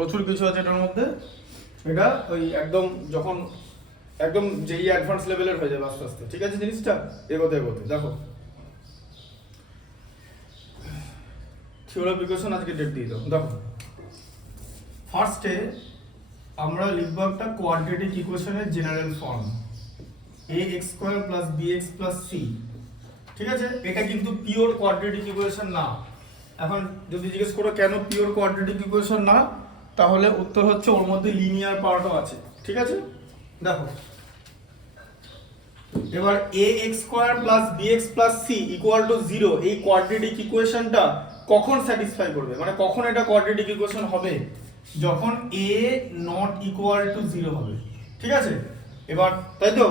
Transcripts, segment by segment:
প্রচুর কিছু আছে এটার মধ্যে। এটা ওই একদম যখন একদম যেই অ্যাডভান্স লেভেলের হয়ে যাবে আস্তে আস্তে, ঠিক আছে জিনিসটা এগোতে এগোতে। দেখো থিওরি অফ ইকুয়েশন আজকে ডেট দিয়ে দাও। দেখো ফার্স্টে আমরা লিখবো একটা কোয়াড্রেটিক ইকুয়েশনের general form, ax square plus bx plus c। ঠিক আছে, এটা কিন্তু পিওর কোয়াড্রেটিক ইকুয়েশন না। এখন যদি জিজ্ঞেস করো কেন পিওর কোয়াড্রেটিক ইকুয়েশন না, তাহলে উত্তর হচ্ছে ওর মধ্যে লিনিয়ার পার্টও আছে। ঠিক আছে, দেখো এবার ax square plus bx plus c equal to 0 এই কোয়াড্রেটিক ইকুয়েশনটা কখন স্যাটিসফাই করবে, মানে কখন এটা কোয়াড্রেটিক ইকুয়েশন হবে, যখন a নট ইকুয়াল টু 0 হবে। ঠিক আছে, এবার তাই তো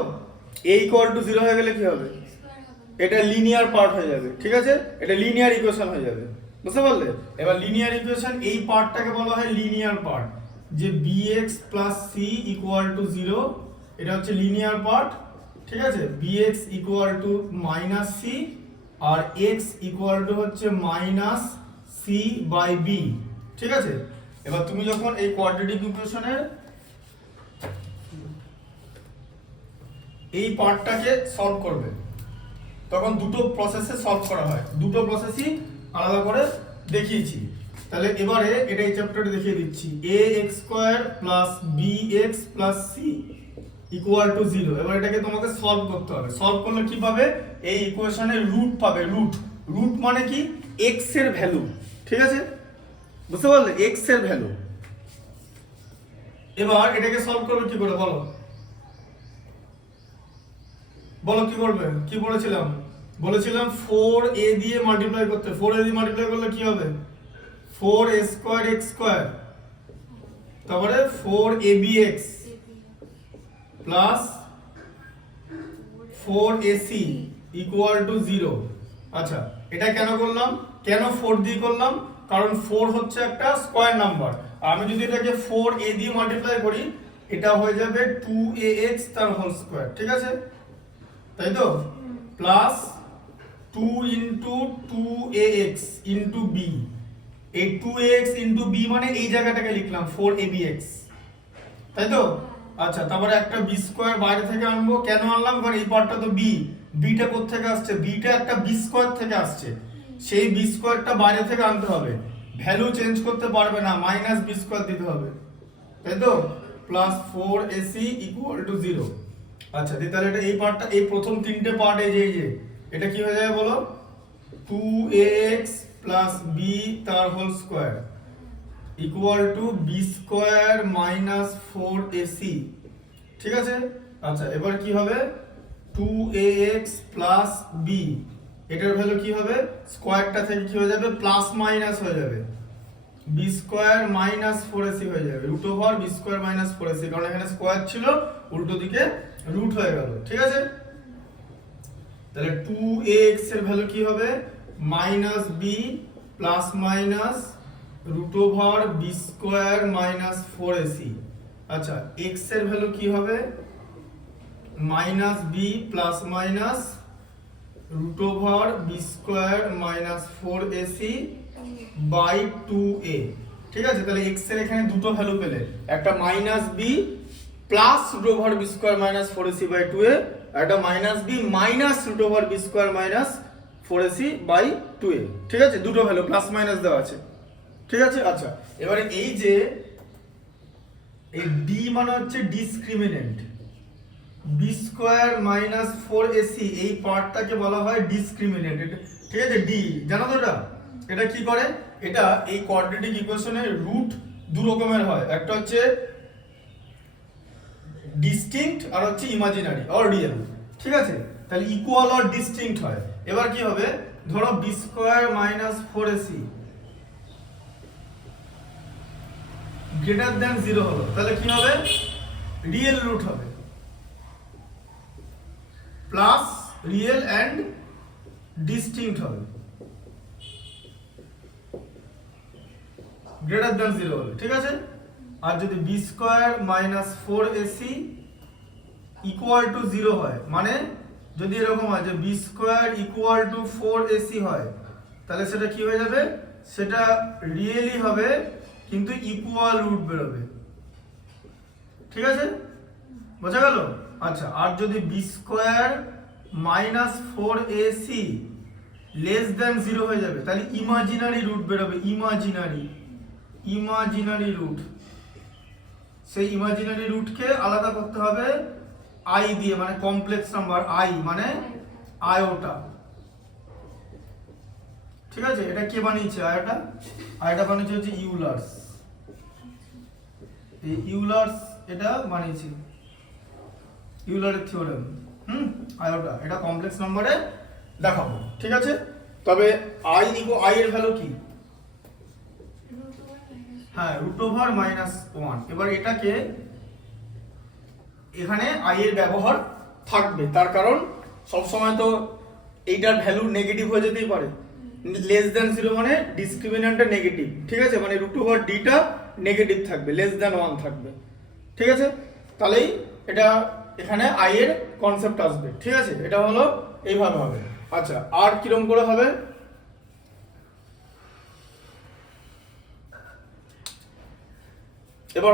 a ইকুয়াল টু 0 হয়ে গেলে কি হবে, এটা লিনিয়ার পার্ট হয়ে যাবে। ঠিক আছে, এটা লিনিয়ার ইকুয়েশন হয়ে যাবে, বুঝতে পারলে? এবার লিনিয়ার ইকুয়েশন এই পার্টটাকে বলা হয় লিনিয়ার পার্ট, যে bx plus c equal to 0 এটা হচ্ছে লিনিয়ার পার্ট। ঠিক আছে, bx equal to minus c আর x ইকুয়াল টু হচ্ছে মাইনাস c বাই b। ঠিক আছে, এবার তুমি যখন এই কোয়াড্রেটিক ইকুয়েশনের এই পার্টটাকে সলভ করবে, তখন দুটো প্রসেসে সলভ করা হয়, দুটো প্রসেসই আলাদা করে দেখিয়েছি। তাহলে এবারে এটা এই চ্যাপ্টারে দেখিয়ে দিচ্ছি, ax square plus bx plus c equal to 0। এবার এটাকে তোমাকে সলভ করতে হবে। সলভ করলে কি পাবে, এই ইকুয়েশনের রুট পাবে। রুট রুট মানে কি, x এর ভ্যালু। ঠিক আছে, বুঝতে পারলে, x এর ভ্যালু। এবার এটাকে সলভ করবে কি করে বলো, বলো কি করবে, কি বলেছিলাম, বলেছিলাম 4a দিয়ে মাল্টিপ্লাই করতে। 4a দিয়ে মাল্টিপ্লাই করলে কি হবে, 4a স্কয়ার x স্কয়ার, তারপরে 4abx plus 4ac equal to 0। আচ্ছা, এটা কেন করলাম, কেন 4 দিয়ে করলাম, কারণ 4 হচ্ছে একটা স্কয়ার নাম্বার। আমি যদি এটাকে 4a দিয়ে মাল্টিপ্লাই করি, এটা হয়ে যাবে 2ax তার হোল স্কয়ার। ঠিক আছে, তাই তো, plus 2 into 2ax into b। এই 2ax ইন্টু b মানে এই জায়গাটাকে লিখলাম 4abx, তাই তো। আচ্ছা, তারপরে একটা b স্কয়ার বাইরে থেকে আনবো। কেন আনলাম, কারণ এই পার্টটা তো b, bটা কোথা থেকে আসছে, bটা একটা b স্কয়ার থেকে আসছে, সেই b স্কয়ারটা বাইরে থেকে আনতে হবে। ভ্যালু চেঞ্জ করতে পারবে না, মাইনাস b স্কয়ার দিতে হবে, তাই তো, প্লাস 4ac ইকুয়াল টু 0। আচ্ছা, তাহলে এটা এই পার্টটা, এই প্রথম তিনটে পার্ট, এই যে এটা কি হয়ে যাবে বলো, 2ax প্লাস b তার whole square equal to b square minus 4ac। ঠিক আছে, আচ্ছা এবার কি হবে, 2ax প্লাস b, এটার ভ্যালু কি হবে, স্কয়ারটা থেকে কি হয়ে যাবে, প্লাস মাইনাস হয়ে যাবে, b স্কয়ার মাইনাস 4ac হয়ে যাবে, root over b square minus 4ac, কারণ এখানে স্কয়ার ছিল, উল্টো দিকে রুট হয়ে গেল। ঠিক আছে, তাহলে 2ax এর ভ্যালু কি হবে, minus b plus minus root over b square minus 4ac। আচ্ছা, x এর ভ্যালু কি হবে, minus b plus minus root over b square minus 4ac by 2a। ঠিক আছে, তাহলে x এর এখানে দুটো ভ্যালু পেলে, একটা minus b plus root over b square minus 4ac by 2a, একটা minus b minus root over b square minus 4ac by 2a। ঠিক আছে, দুটো ভ্যালু প্লাস মাইনাস দেওয়া আছে। ঠিক আছে, আচ্ছা এবারে এই যে এই d মানে হচ্ছে discriminant, b square minus 4ac এই পার্টটাকে বলা হয় ডিসক্রিমিনেন্ট। ঠিক আছে, d জানো তো, এটা কি করে, এটা এই কোয়াড্রেটিক ইকুয়েশনের রুট দু রকমের হয়, একটা হচ্ছে ডিসটিংক্ট আর হচ্ছে ইমাজিনারি অর রিয়েল। ঠিক আছে, তাহলে ইকুয়াল অর ডিসটিংক্ট হয়। এবার কি হবে, ধরো b square minus 4ac greater than 0 হলো, তাহলে কি হবে, রিয়েল রুট হবে, প্লাস রিয়েল এন্ড ডিসটিংক্ট হবে, গ্রেটার দ্যান 0 হলে। ঠিক আছে, আর যদি b square minus 4ac equal to 0 হয়, মানে যদি এরকম হয় যে b square equal two 4ac হয়, তাহলে সেটা কি হয়ে যাবে, সেটা রিয়েলি হবে, কিন্তু ইকুয়াল রুট বেরোবে, ঠিক আছে, বোঝা গেল? আচ্ছা, আর যদি B square minus 4ac less than 0 হয়ে যাবে, তাহলে ইমাজিনারি রুট বেরোবে, ইমাজিনারি রুট। সেই ইমাজিনারি রুটকে আলাদা করতে হবে আই দিয়ে, মানে কমপ্লেক্স নাম্বার আই মানে আয়োটা, ঠিক আছে? এটা কে বানিয়েছে? আয়োটা বানিয়েছে হচ্ছে ইউলার্স। এই ইউলার্স এটা বানিয়েছে, ইউলারের থিওরেম। আয়োটা এটা কমপ্লেক্স নম্বরে দেখাবো, ঠিক আছে? তবে আই এর ভ্যালু কি? হ্যাঁ, √-1। এবার এটাকে এখানে আই এর ব্যবহার থাকবে, তার কারণ সব সময় তো এইটার ভ্যালু নেগেটিভ হয়ে যেতেই পারে। লেস দেন 0 মানে ডিসক্রিমিন্যান্টটা নেগেটিভ, ঠিক আছে, মানে √d টা নেগেটিভ থাকবে, লেস দেন 1 থাকবে, ঠিক আছে? তাহলেই এটা এখানে আই এর কনসেপ্ট আসবে, ঠিক আছে? এটা হলো এইভাবে হবে। আচ্ছা, আর কিরকম করে হবে? এবার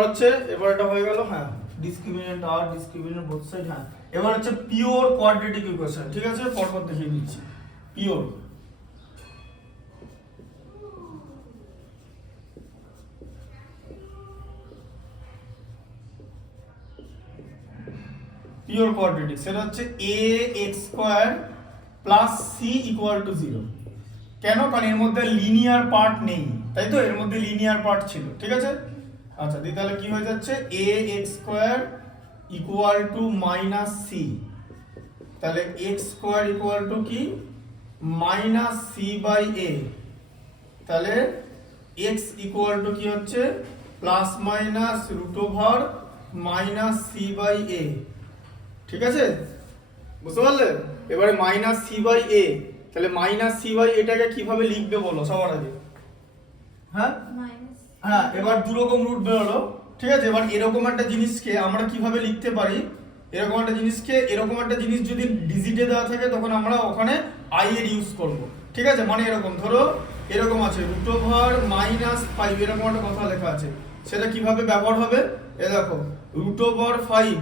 এটা হয়ে গেল, হ্যাঁ, ডিসক্রিমিন্যান্ট আর ডিসক্রিমিন্যান্ট বোথ সাইড, হ্যাঁ। এবার হচ্ছে পিওর কোয়াড্রেটিক ইকুয়েশন, ঠিক আছে? পরপর দেখিয়ে দিচ্ছি। পিওর কোয়াড্রেটিক, সেটা হচ্ছে ax² + c = 0। কেন? কারণ এর মধ্যে লিনিয়ার পার্ট নেই, তাই তো? এর মধ্যে লিনিয়ার পার্ট ছিল, ঠিক আছে? আচ্ছা, তাহলে কি হয়ে যাচ্ছে? ax² = -c, তাহলে x² কি? -c/a, তাহলে x কি হচ্ছে? ±√−c/a, ঠিক আছে? বুঝতে পারলে? এবারে -c/a, তাহলে -c/a টাকে কিভাবে লিখবে বলো সবার আগে? হ্যাঁ, এবার দুরকম রুট বেরোলো, ঠিক আছে? এবার এরকম একটা জিনিসকে আমরা কিভাবে লিখতে পারি? এরকম একটা জিনিস যদি ডিজিটে দেওয়া থাকে তখন আমরা ওখানে আই এর ইউজ করব, ঠিক আছে? মানে এরকম ধরো, এরকম আছে √−5, এরকম একটা কথা লেখা আছে, সেটা কিভাবে ব্যবহার হবে? এ দেখো, √5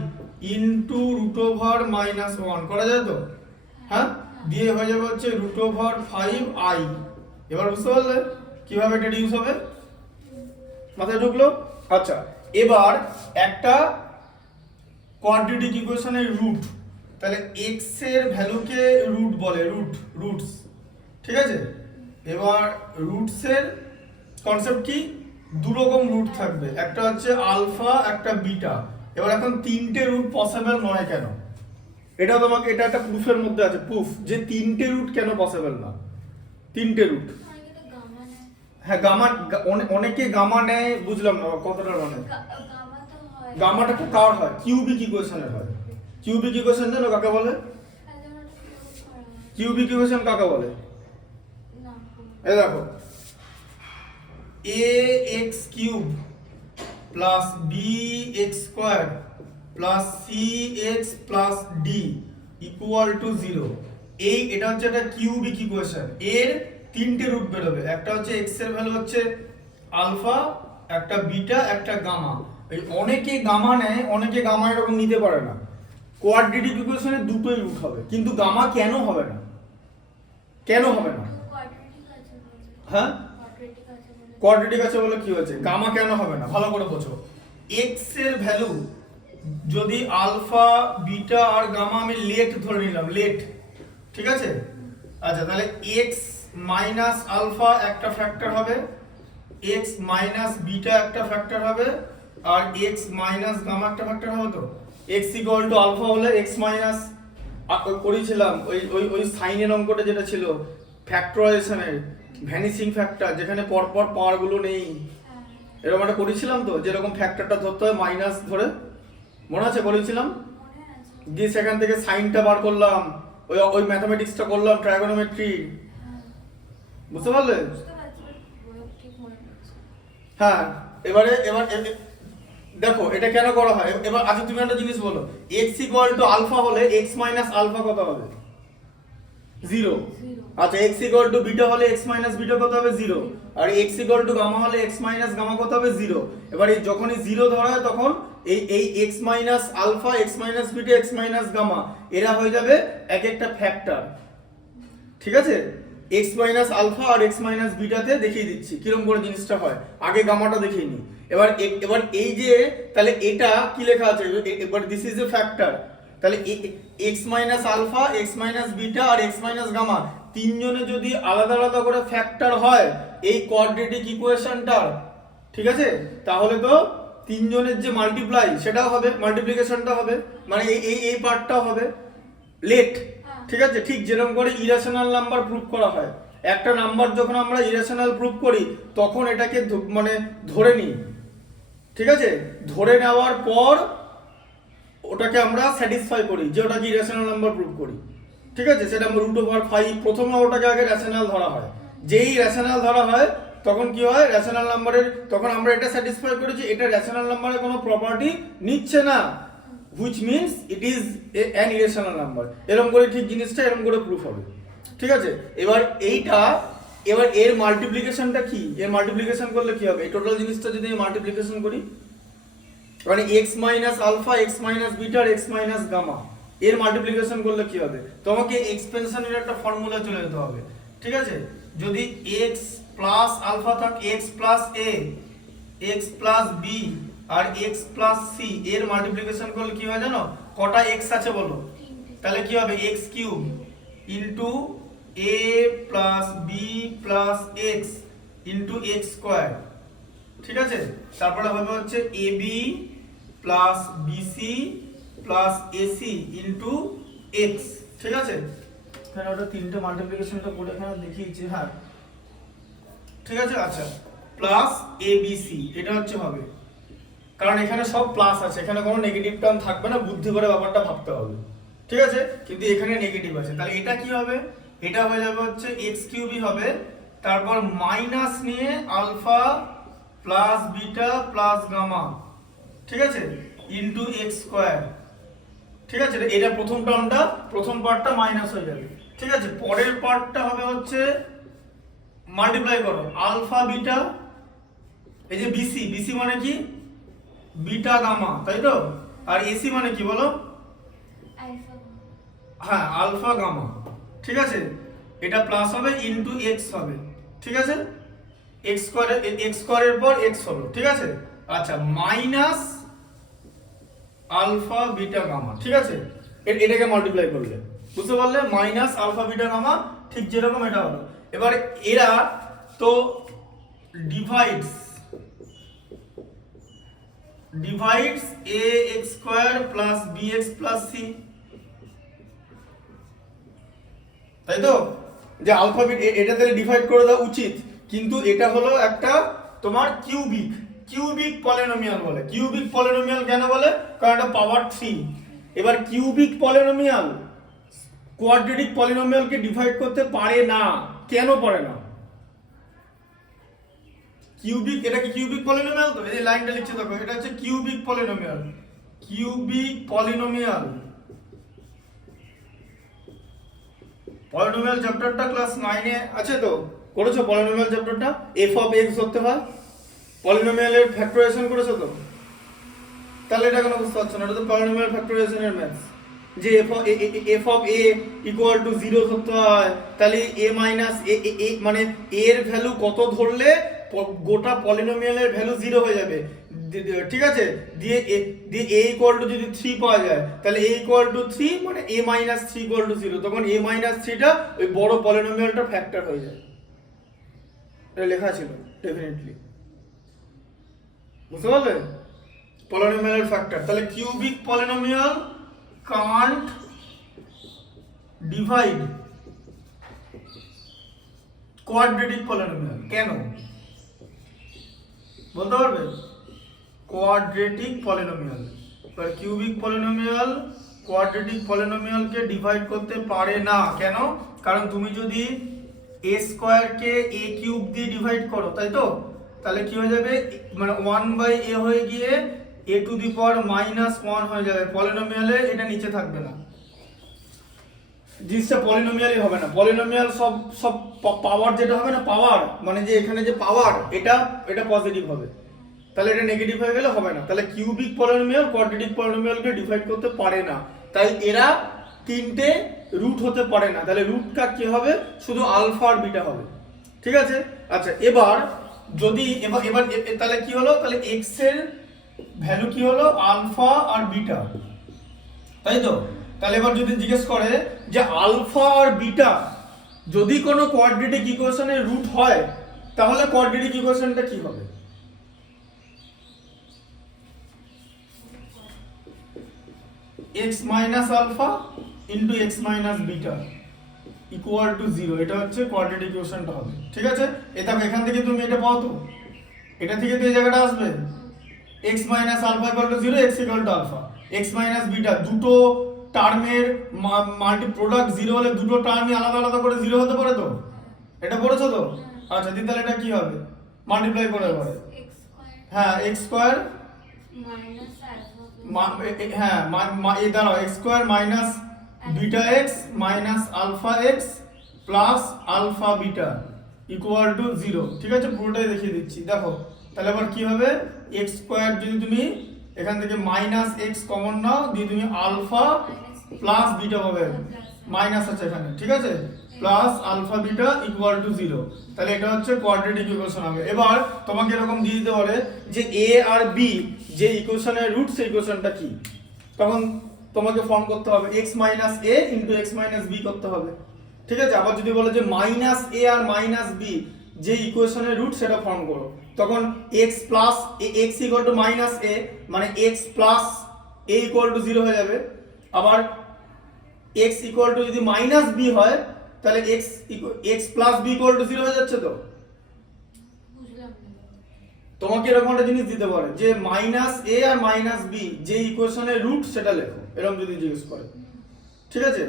ইনটু √−1 করা যায় তো? হ্যাঁ, দিয়ে হয়ে যাবে হচ্ছে √5i। এবার বুঝতে পারলে কিভাবে এটা ইউজ হবে? মাথায় ঢুকলো? আচ্ছা, এবার একটা কোয়াড্রেটিক ইকুয়েশনের রুট, তাহলে x এর ভ্যালুকে রুট বলে, রুটস, ঠিক আছে? এবার রুটস এর কনসেপ্ট কি? দুরকম রুট থাকবে, একটা হচ্ছে আলফা, একটা বিটা। এবার এখন তিনটে রুট পসিবল নয় কেন? এটা একটা প্রুফের মধ্যে আছে, প্রুফ যে তিনটে রুট কেন পসিবল না। তিনটে রুট, হ্যাঁ, গামা, অনেকে গামা নেয়, বুঝলাম না কতটা, মানে গামাটা কার হয়? কিউবিক ইকুয়েশনের হয়। কিউবিক ইকুয়েশন জানো কাকে বলে? কিউবিক ইকুয়েশন কাকে বলে? এই দেখো, ax³ + bx² + cx + d = 0। এটা হচ্ছে একটা কিউবিক ইকুয়েশন। এর তিনটে রুট বেরোবে, একটা হচ্ছে x এর ভ্যালু হচ্ছে আলফা, একটা বিটা, একটা গামা। এই অনেকে গামা নেয়, অনেকে গামা এরকম নিতে পারে না। কোয়াড্রেটিক ইকুয়েশনে দুটোই রুট হবে, কিন্তু গামা কেন হবে না? কেন হবে না? হ্যাঁ, কোয়াড্রেটিক আছে বলে কি হয়েছে? গামা কেন হবে না? ভালো করে বোঝো। x এর ভ্যালু যদি আলফা, বিটা আর গামা, আমি লেট ধরে নিলাম, লেট, ঠিক আছে? আচ্ছা, তাহলে x মাইনাস আলফা একটা ফ্যাক্টর হবে, x মাইনাস বিটা একটা ফ্যাক্টর হবে, আর x মাইনাস গামা একটা ফ্যাক্টর হবে। তো x = আলফা হলে x মাইনাস করেছিলাম ওই সাইনের অঙ্কটা যেটা ছিল ফ্যাক্টরাইজেশনের, ভ্যানিশিং ফ্যাক্টর, যেখানে পরপর পাওয়ার গুলো নেই, এরকম একটা করেছিলাম তো, যেরকম ফ্যাক্টরটা ধরতে হয় মাইনাস ধরে, মনে আছে? বলেছিলাম, দিয়ে সেখান থেকে সাইনটা বার করলাম, ওই ম্যাথমেটিক্সটা করলাম, ট্রাইগোনোমেট্রি, বুঝতে পারলে? হ্যাঁ, এবার দেখো এটা কেন করা হয়। এবার আচ্ছা, তুমি একটা জিনিস বলো, x = আলফা হলে x মাইনাস আলফা কত হবে? 0। আচ্ছা x ইকুয়াল টু বিটা হলে x মাইনাস বিটা কত হবে 0, আর x ইকুয়াল টু গামা হলে x মাইনাস গামা কত হবে 0। এবার এই যখনই 0 ধরা হয় তখন এই x minus alpha, x minus beta, x minus gamma এরা হয়ে যাবে এক একটা ফ্যাক্টর। ঠিক আছে, x মাইনাস আলফা আর x মাইনাস বিটাতে দেখিয়ে দিচ্ছি কিরকম করে জিনিসটা হয়, আগে গামাটা দেখিয়ে নিই। এবার এই যে তাহলে এটা কি লেখা আছে, এবার দিস ইজ এ ফ্যাক্টর, তাহলে x minus alpha, x minus beta আর x মাইনাস গামা তিনজনে যদি আলাদা আলাদা করে ফ্যাক্টর হয় এই কোয়াড্রেটিক ইকুয়েশনটার, ঠিক আছে, তাহলে তো তিনজনের যে মাল্টিপ্লাই সেটাও হবে, মাল্টিপ্লিকেশনটা হবে, মানে এই পার্টটাও হবে লেট। ঠিক আছে, ঠিক যেরকম করে ইরেশনাল নাম্বার প্রুফ করা হয়, একটা নাম্বার যখন আমরা ইরেশনাল প্রুফ করি তখন এটাকে মানে ধরে নিই। ঠিক আছে, ধরে নেওয়ার পর ওটাকে আমরা স্যাটিসফাই করি যে ওটাকে ইরেশনাল নাম্বার প্রুফ করি। ঠিক আছে, সেটা √5 প্রথমে ওটাকে আগে রেশনাল ধরা হয়, যেই রেশনাল ধরা হয় তখন কি হয় রেশনাল নাম্বারের, তখন আমরা এটা স্যাটিসফাই করি যে এটা রেশনাল নাম্বারের কোনো প্রপার্টি নিচ্ছে না, which means it is an irrational number। এরকম করে ঠিক জিনিসটা এরকম করে প্রুফ হবে। ঠিক আছে, এবার এর মাল্টিপ্লিকেশনটা কি, এর মাল্টিপ্লিকেশন করলে কি হবে, এই টোটাল জিনিসটা যদি মাল্টিপ্লিকেশন করি মানে x minus alpha, x minus beta আর x মাইনাস গামা এর মাল্টিপ্লিকেশন করলে কি হবে, তোমাকে এক্সপেনশনের একটা ফর্মুলা চলে যেতে হবে। ঠিক আছে, যদি x প্লাস আলফা থাকে, x plus a, x plus b আর x প্লাস c এর মাল্টিপ্লিকেশন করলে কি হয় জানো, কটা x আছে বলো, তাহলে কি হবে x cube into a plus b plus x into x square. ঠিক আছে, তারপরে হবে হচ্ছে ab plus bc plus ac into x। ঠিক আছে, এখানে ওটা তিনটে মাল্টিপ্লিকেশনটা করে এখানে দেখিয়েছি। হ্যাঁ ঠিক আছে, আচ্ছা প্লাস abc এটা হচ্ছে হবে, কারণ এখানে সব প্লাস আছে, এখানে কোনো নেগেটিভ টার্ম থাকবে না, বুদ্ধি করে ব্যাপারটা ভাবতে হবে। ঠিক আছে, কিন্তু এখানে নেগেটিভ আছে, তাহলে এটা কি হবে, এটা হয়ে যাবে হচ্ছে x কিউবই হবে, তারপর মাইনাস নিয়ে alpha plus beta plus gamma, ঠিক আছে, ইনটু x স্কয়ার। ঠিক আছে, এটা প্রথম টার্মটা, প্রথম পার্টটা মাইনাস হয়ে যাবে। ঠিক আছে, পরের পার্টটা হবে হচ্ছে মাল্টিপ্লাই করো আলফা বিটা, এই যে বিসি, বিসি মানে কি বিটা গামা, তাই তো, আর এসি মানে কি বলো, হ্যাঁ আলফা গামা। ঠিক আছে, এটা প্লাস হবে ইনটু এক্স হবে। ঠিক আছে, এক্স স্কয়ারের পর এক্স হলো। ঠিক আছে, আচ্ছা মাইনাস আলফা বিটা গামা। ঠিক আছে, এটাকে মাল্টিপ্লাই করলে বুঝতে পারলে, মাইনাস আলফা বিটা গামা, ঠিক যেরকম এটা হলো। এবার এরা তো divides ax square plus bx plus c, তাই তো, যে আলফা বিটা এটা তাহলে ডিভাইড করে দেওয়া উচিত, কিন্তু এটা হলো একটা তোমার কিউবিক পলিনোমিয়াল বলে। কিউবিক পলিনোমিয়াল কেন বলে, কারণ এটা পাওয়ার 3। এবার কিউবিক পলিনোমিয়াল কোয়াড্রেটিক পলিনোমিয়ালকে ডিভাইড করতে পারে না, কেন পারে না, কিউবিক, এটা কি কিউবিক পলিনোমিয়াল, তো এই লাইনটা লিখছে দেখো, এটা হচ্ছে cubic polynomial. Cubic polynomial, polynomial চ্যাপ্টারটা ক্লাস 9 এ আছে তো, করেছো পলিনোমিয়াল চ্যাপ্টারটা, f অফ x ধরতে হয়, পলিনোমিয়ালের ফ্যাক্টরাইজেশন করেছো তো, তাহলে এটা কেন বুঝতে পারছো না, এটা তো পলিনোমিয়াল ফ্যাক্টরাইজেশনের ম্যাথস, যে f of a equal to 0 ধরতে হয়, তাহলে a মাইনাস a মানে a এর ভ্যালু কত ধরলে গোটা পলিনোমিয়ালের ভ্যালু 0 হয়ে যাবে। ঠিক আছে, দিয়ে a ইকুয়াল টু যদি 3 পাওয়া যায়, তাহলে a ইকুয়াল টু 3 মানে a মাইনাস 3 ইকুয়াল টু 0, তখন a মাইনাস 3টা ওই বড় পলিনোমিয়ালটা ফ্যাক্টর হয়ে যায়। এটা লেখা ছিল ডেফিনেটলি, বুঝতে পারলে, পলিনোমিয়াল ফ্যাক্টর। তাহলে cubic polynomial can't divide quadratic polynomial, কেন বলতে পারবে, কোয়াড্রেটিক পলিনোমিয়াল, এবার কিউবিক পলিনোমিয়াল কোয়াড্রেটিক পলিনোমিয়ালকে ডিভাইড করতে পারে না, কেন, কারণ তুমি যদি a স্কয়ার কে a কিউব দিয়ে ডিভাইড করো, তাই তো, তাহলে কি হয়ে যাবে, মানে 1/a হয়ে গিয়ে a টু দি পাওয়ার -1 হয়ে যাবে, পলিনোমিয়ালে এটা নিচে থাকবে না। জিনিসটা পলিনোমিয়ালই হবে না, পলিনোমিয়াল সব সব পাওয়ার যেটা হবে না, পাওয়ার মানে যে এখানে যে পাওয়ার এটা পজিটিভ হবে, তাহলে এটা নেগেটিভ হয়ে গেলে হবে না। তাহলে কিউবিক পলিনোমিয়াল কোয়াড্রেটিক পলিনোমিয়ালকে ডিভাইড করতে পারে না, তাই এরা তিনটে রুট হতে পারে না। তাহলে রুটটা কি হবে, শুধু আলফা আর বিটা হবে, ঠিক আছে। আচ্ছা এবার যদি এবার তাহলে কি হলো, তাহলে x এর ভ্যালু কি হলো, আলফা আর বিটা, তাই তো। তাহলে এবার যদি জিজ্ঞেস করে যে আলফা আর বিটা যদি কোনো কোয়াড্রেটিক ইকুয়েশনের রুট হয়, তাহলে কোয়াড্রেটিক ইকুয়েশনটা কি হবে? x minus alpha into x minus beta equal to 0, এটা হচ্ছে কোয়াড্রেটিক ইকুয়েশনটা হবে, ঠিক আছে। দেখো এখান থেকে তুমি এটা পাও, তো এটা থেকে তো এই জায়গাটা আসবে x minus alpha equal to 0, x equal to alpha, x minus beta দুটো টার্মের মাল্টি প্রোডাক্ট 0 হলে দুটো টার্মই আলাদা আলাদা করে 0 হতে পারে, তো এটা পড়েছো তো। আচ্ছা তাহলে এটা কি হবে, মাল্টিপ্লাই করে পারে, হ্যাঁ x স্কয়ার হ্যাঁ এই দাঁড়াও, x square minus beta x minus alpha x plus alpha beta equal to 0, ঠিক আছে। পুরোটাই দেখিয়ে দিচ্ছি, দেখো তাহলে আবার কি হবে, x স্কয়ার যদি তুমি এখান থেকে মাইনাস x কমন নাও, দিয়ে তুমি আলফা প্লাস বিটা হবে, মাইনাস আছে এখানে, ঠিক আছে, plus alpha beta equal to 0, তাহলে এটা হচ্ছে কোয়াড্রেটিক ইকুয়েশন হবে। এবার তোমাকে এরকম দিয়ে দিতে পারে যে a আর b যে ইকুয়েশনের রুট সেই ইকুয়েশনটা কি, তখন তোমাকে ফর্ম করতে হবে x minus a into x minus b করতে হবে, ঠিক আছে। আবার যদি বলে যে মাইনাস a আর মাইনাস b যে ইকুয়েশনের রুট সেটা ফর্ম করো, তখন x plus x equal to minus a মানে x plus a equal to 0 হয়ে যাবে। আবার x ইকুয়াল টু যদি মাইনাস b হয়, তাহলে x plus b equal to 0 হয়ে যাচ্ছে। তো তোমাকে এরকম একটা জিনিস দিতে পারে যে মাইনাস a আর মাইনাস b যে ইকুয়েশনের রুট সেটা লেখো, এরকম যদি জিজ্ঞেস করে, ঠিক আছে।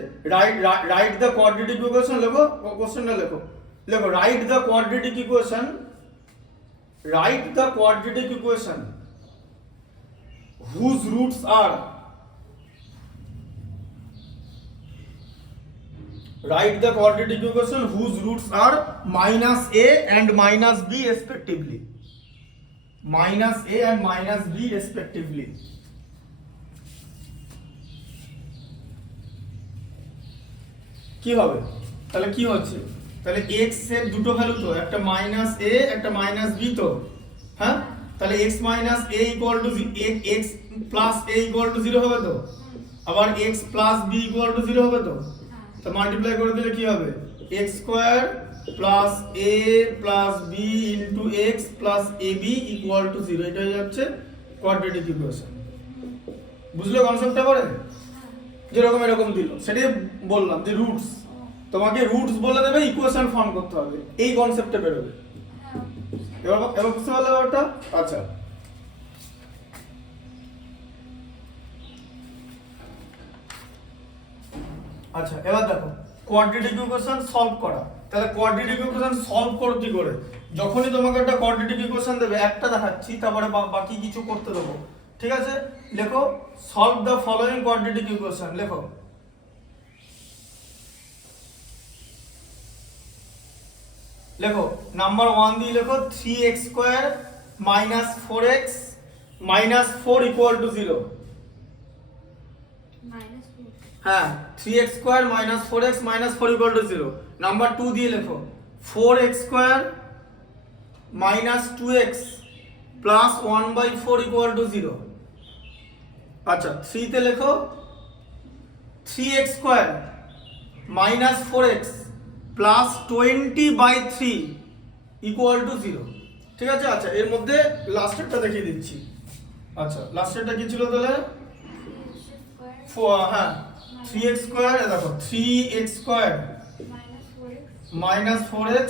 রাইট দ্য কোয়াড্রেটিক ইকুয়েশন লেখো, কোশ্চেনটা লেখো, write the quadratic equation, whose roots are, write the quadratic equation whose roots are minus a and minus b respectively, minus a and minus b respectively, কি হবে, তাহলে কি হচ্ছে, তাহলে x এর দুটো ভ্যালু, তো একটা মাইনাস a একটা মাইনাস b, তো হ্যাঁ, তাহলে x minus a equal two x plus a equal to 0 হবে, তো আবার x plus b equal to 0 হবে, তো মাল্টিপ্লাই করে দিলে কি হবে, x square plus a plus b into x plus ab equal to 0, এটা হচ্ছে কোয়াড্রেটিক ইকুয়েশন। বুঝলে কনসেপ্টটা? পরে যেরকম এরকম দিল সেটাই বললাম যে রুটস, তোমাকে রুটস বলে দেবে, ইকুয়েশন ফর্ম করতে হবে, এই কনসেপ্টে বেরোবে। এবার বুঝতে পারলে ব্যাপারটা? আচ্ছা আচ্ছা এবার দেখো কোয়াড্রেটিক ইকুয়েশন সলভ করা। তাহলে কোয়াড্রেটিক ইকুয়েশন সলভ করো কি করে, যখনই তোমাকে একটা কোয়াড্রেটিক ইকুয়েশন দেবে, একটা দেখাচ্ছি তারপরে বাকি কিছু করতে দেবো, ঠিক আছে। লেখো solve the following quadratic equation, লেখো নাম্বার 1 দিয়ে লেখো 3x square minus 4x minus 4 equal to 0, হ্যাঁ 3x square minus 4x minus 4 equal to 0। Number 2 দিয়ে লেখো 4x square minus 2x plus 1/4 equal to 0। আচ্ছা 3 তে লেখো 3x square minus 4x plus 20/3 equal to 0, ঠিক আছে। আচ্ছা এর মধ্যে লাস্টেরটা দেখিয়ে দিচ্ছি। আচ্ছা লাস্টেরটা কি ছিল তাহলে, হ্যাঁ 3x স্কয়ার, দেখো 3x স্কয়ার মাইনাস 4x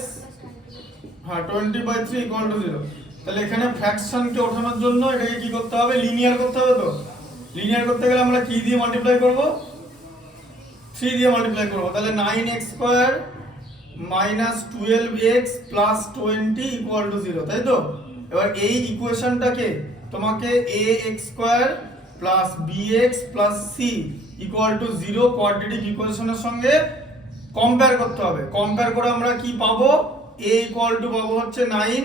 হ্যাঁ 20/3 ইকুয়াল টু 0। তাহলে এখানে ফ্র্যাকশনকে ওঠানোর জন্য এটাকে কি করতে হবে, লিনিয়ার করতে হবে। তো লিনিয়ার করতে গেলে আমরা কি দিয়ে মাল্টিপ্লাই করব, 3 দিয়ে মাল্টিপ্লাই করব। তাহলে 9x square minus 12x plus 20 equal to 0, তাই তো। এবার এই ইকুয়েশনটাকে তোমাকে ax square plus bx plus c equal to 0 quadratic ইকুয়েশনের সঙ্গে কম্পেয়ার করতে হবে। কম্পেয়ার করে আমরা কি পাবো? a ইকুয়াল টু পাবো হচ্ছে 9,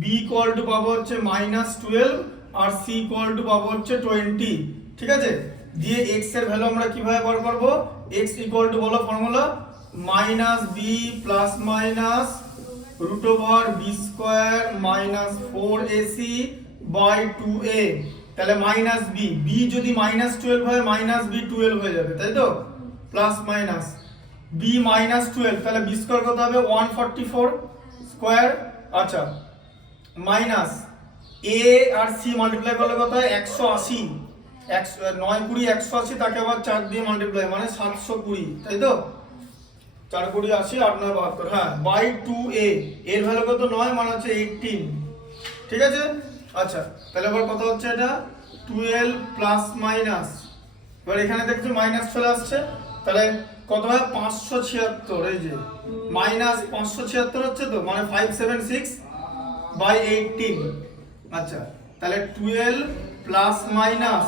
b ইকুয়াল টু পাবো হচ্ছে -12 আর c ইকুয়াল টু পাবো হচ্ছে 20। ঠিক আছে, দিয়ে x এর ভ্যালু আমরা কিভাবে বার করব? x ইকুয়াল টু বলো formula -b plus minus root over b square minus 4ac by 2a। তাহলে মাইনাস b, b যদি -12 হয় মাইনাস b 12 হয়ে যাবে, তাই তো? প্লাস মাইনাস b -12, তাহলে b স্কয়ার কত হবে? 144 স্কয়ার। আচ্ছা, মাইনাস a আর c মাল্টিপ্লাই করলে কত হয়? 180। 9 20 180, তাকে আবার 4 দিয়ে মাল্টিপ্লাই মানে 720, তাই তো? 4 20 80 8 9 72, হ্যাঁ, বাই 2a এর ভ্যালু কত? 9 মানে হচ্ছে 18। ঠিক আছে, আচ্ছা তাহলে এবার কত হচ্ছে? এটা 12 প্লাস মাইনাস, এবার এখানে দেখছো মাইনাস চলে আসছে, তাহলে কত হয়? 576। এই যে মাইনাস 576 হচ্ছে তো, মানে 576 বাই 18। আচ্ছা, তাহলে 12 প্লাস মাইনাস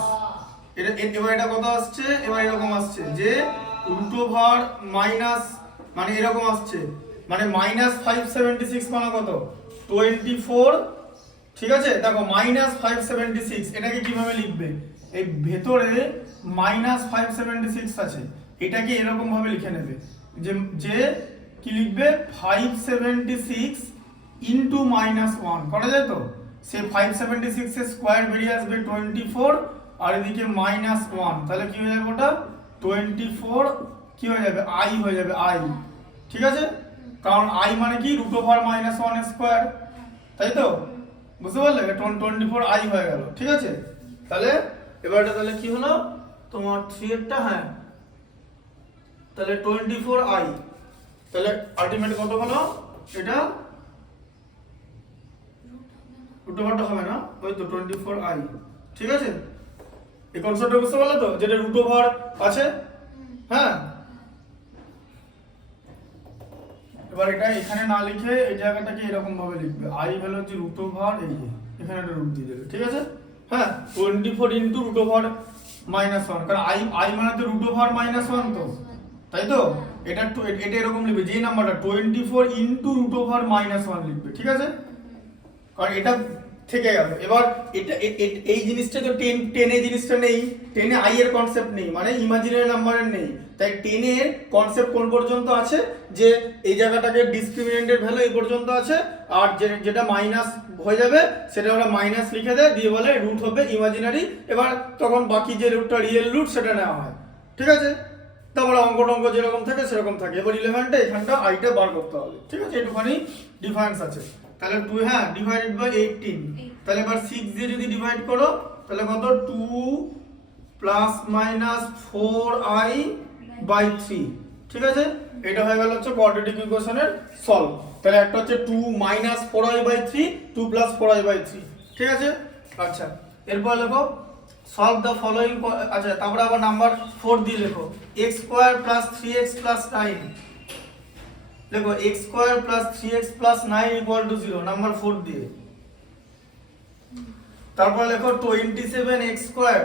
এবার এটা কত আসছে? এবার এরকম আসছে যে রুট ওভার মাইনাস, মানে এরকম আসছে, মানে -576 মানে কত? 24। ঠিক আছে, দেখো -576 এটাকে কিভাবে লিখবে? এই ভেতরে -576 আছে, এটাকে এরকম ভাবে লিখে নেবে যে যে কি লিখবে? 576 ইনটু -1 করা যায় তো? সে 576 এর স্কয়ার বেরিয়ে আসবে 24, আর এদিকে -1, তাহলে কি হয়ে যাবে? ওটা 24 কি হয়ে যাবে? i হয়ে যাবে, i। ঠিক আছে, কারণ i মানে কি? রুট ওভার -1 স্কয়ার, তাই তো? বুঝতে পারলে? 24 i হয়ে গেল। ঠিক আছে, তাহলে এবার এটা তাহলে কি হলো তোমার 3 এরটা, হ্যাঁ, তাহলে 24 i, তাহলে আলটিমেট কত হলো? এটা রুট ওভারটা হবে না, ওই তো 24 i। ঠিক আছে, এই কনসেপ্টটা বুঝতে পারলে তো, যেটা রুট ওভার আছে। হ্যাঁ, এবার এটা এখানে না লিখে এই জায়গাটাকে এরকম ভাবে লিখবে, i ভ্যালু হচ্ছে রুট ওভার, এই যে এখানে একটা রুট দিয়ে দেবে। ঠিক আছে, হ্যাঁ, 24 ইনটু রুট ওভার -1, কারণ i মানে তো রুট ওভার -1 তো, তাই তো? এটা এটা এরকম লিখবে, যে নাম্বারটা 24 ইনটু রুট ওভার -1 লিখবে। ঠিক আছে, কারণ এটা থেকে গেল। এবার এটা এই জিনিসটা তো 10 এ জিনিসটা নেই, 10 এ i এর কনসেপ্ট নেই, মানে ইমাজিনারি নাম্বারের নেই, তাই 10 এর কনসেপ্ট কোন পর্যন্ত আছে? যে এই জায়গাটাকে ডিসক্রিমিনেন্টের ভ্যালু এই পর্যন্ত আছে, আর যেটা মাইনাস হয়ে যাবে সেটা ওরা মাইনাস লিখে দেয়, দিয়ে বলে রুট হবে ইমাজিনারি। এবার তখন বাকি যে রুটটা রিয়েল রুট সেটা নেওয়া হয়। ঠিক আছে, তারপরে অঙ্ক টঙ্ক যেরকম থাকে সেরকম থাকে। এবার ইলেভেনটা এখানটা আইটা বার করতে হবে। ঠিক আছে, একটুখানি ডিফারেন্স আছে। তাহলে 2, হ্যাঁ, ডিভাইডেড বাই 18, তাহলে এবার 6 দিয়ে যদি ডিভাইড করো তাহলে কত? 2 প্লাস মাইনাস 4i বাই 3। ঠিক আছে, এটা হয়ে গেল হচ্ছে কোয়াড্রেটিক ইকুয়েশনের সলভ। তাহলে একটা হচ্ছে 2 minus 4i by 3, 2 plus 4i by 3। ঠিক আছে, আচ্ছা এরপর লেখো সলভ দ্য ফলোইং। আচ্ছা, তারপরে আবার নাম্বার 4 দিয়ে লেখো x square plus 3x plus 9। দেখো x square plus 3x plus 9 equal to 0, number 4 দিয়ে। তারপর লেখো 27x square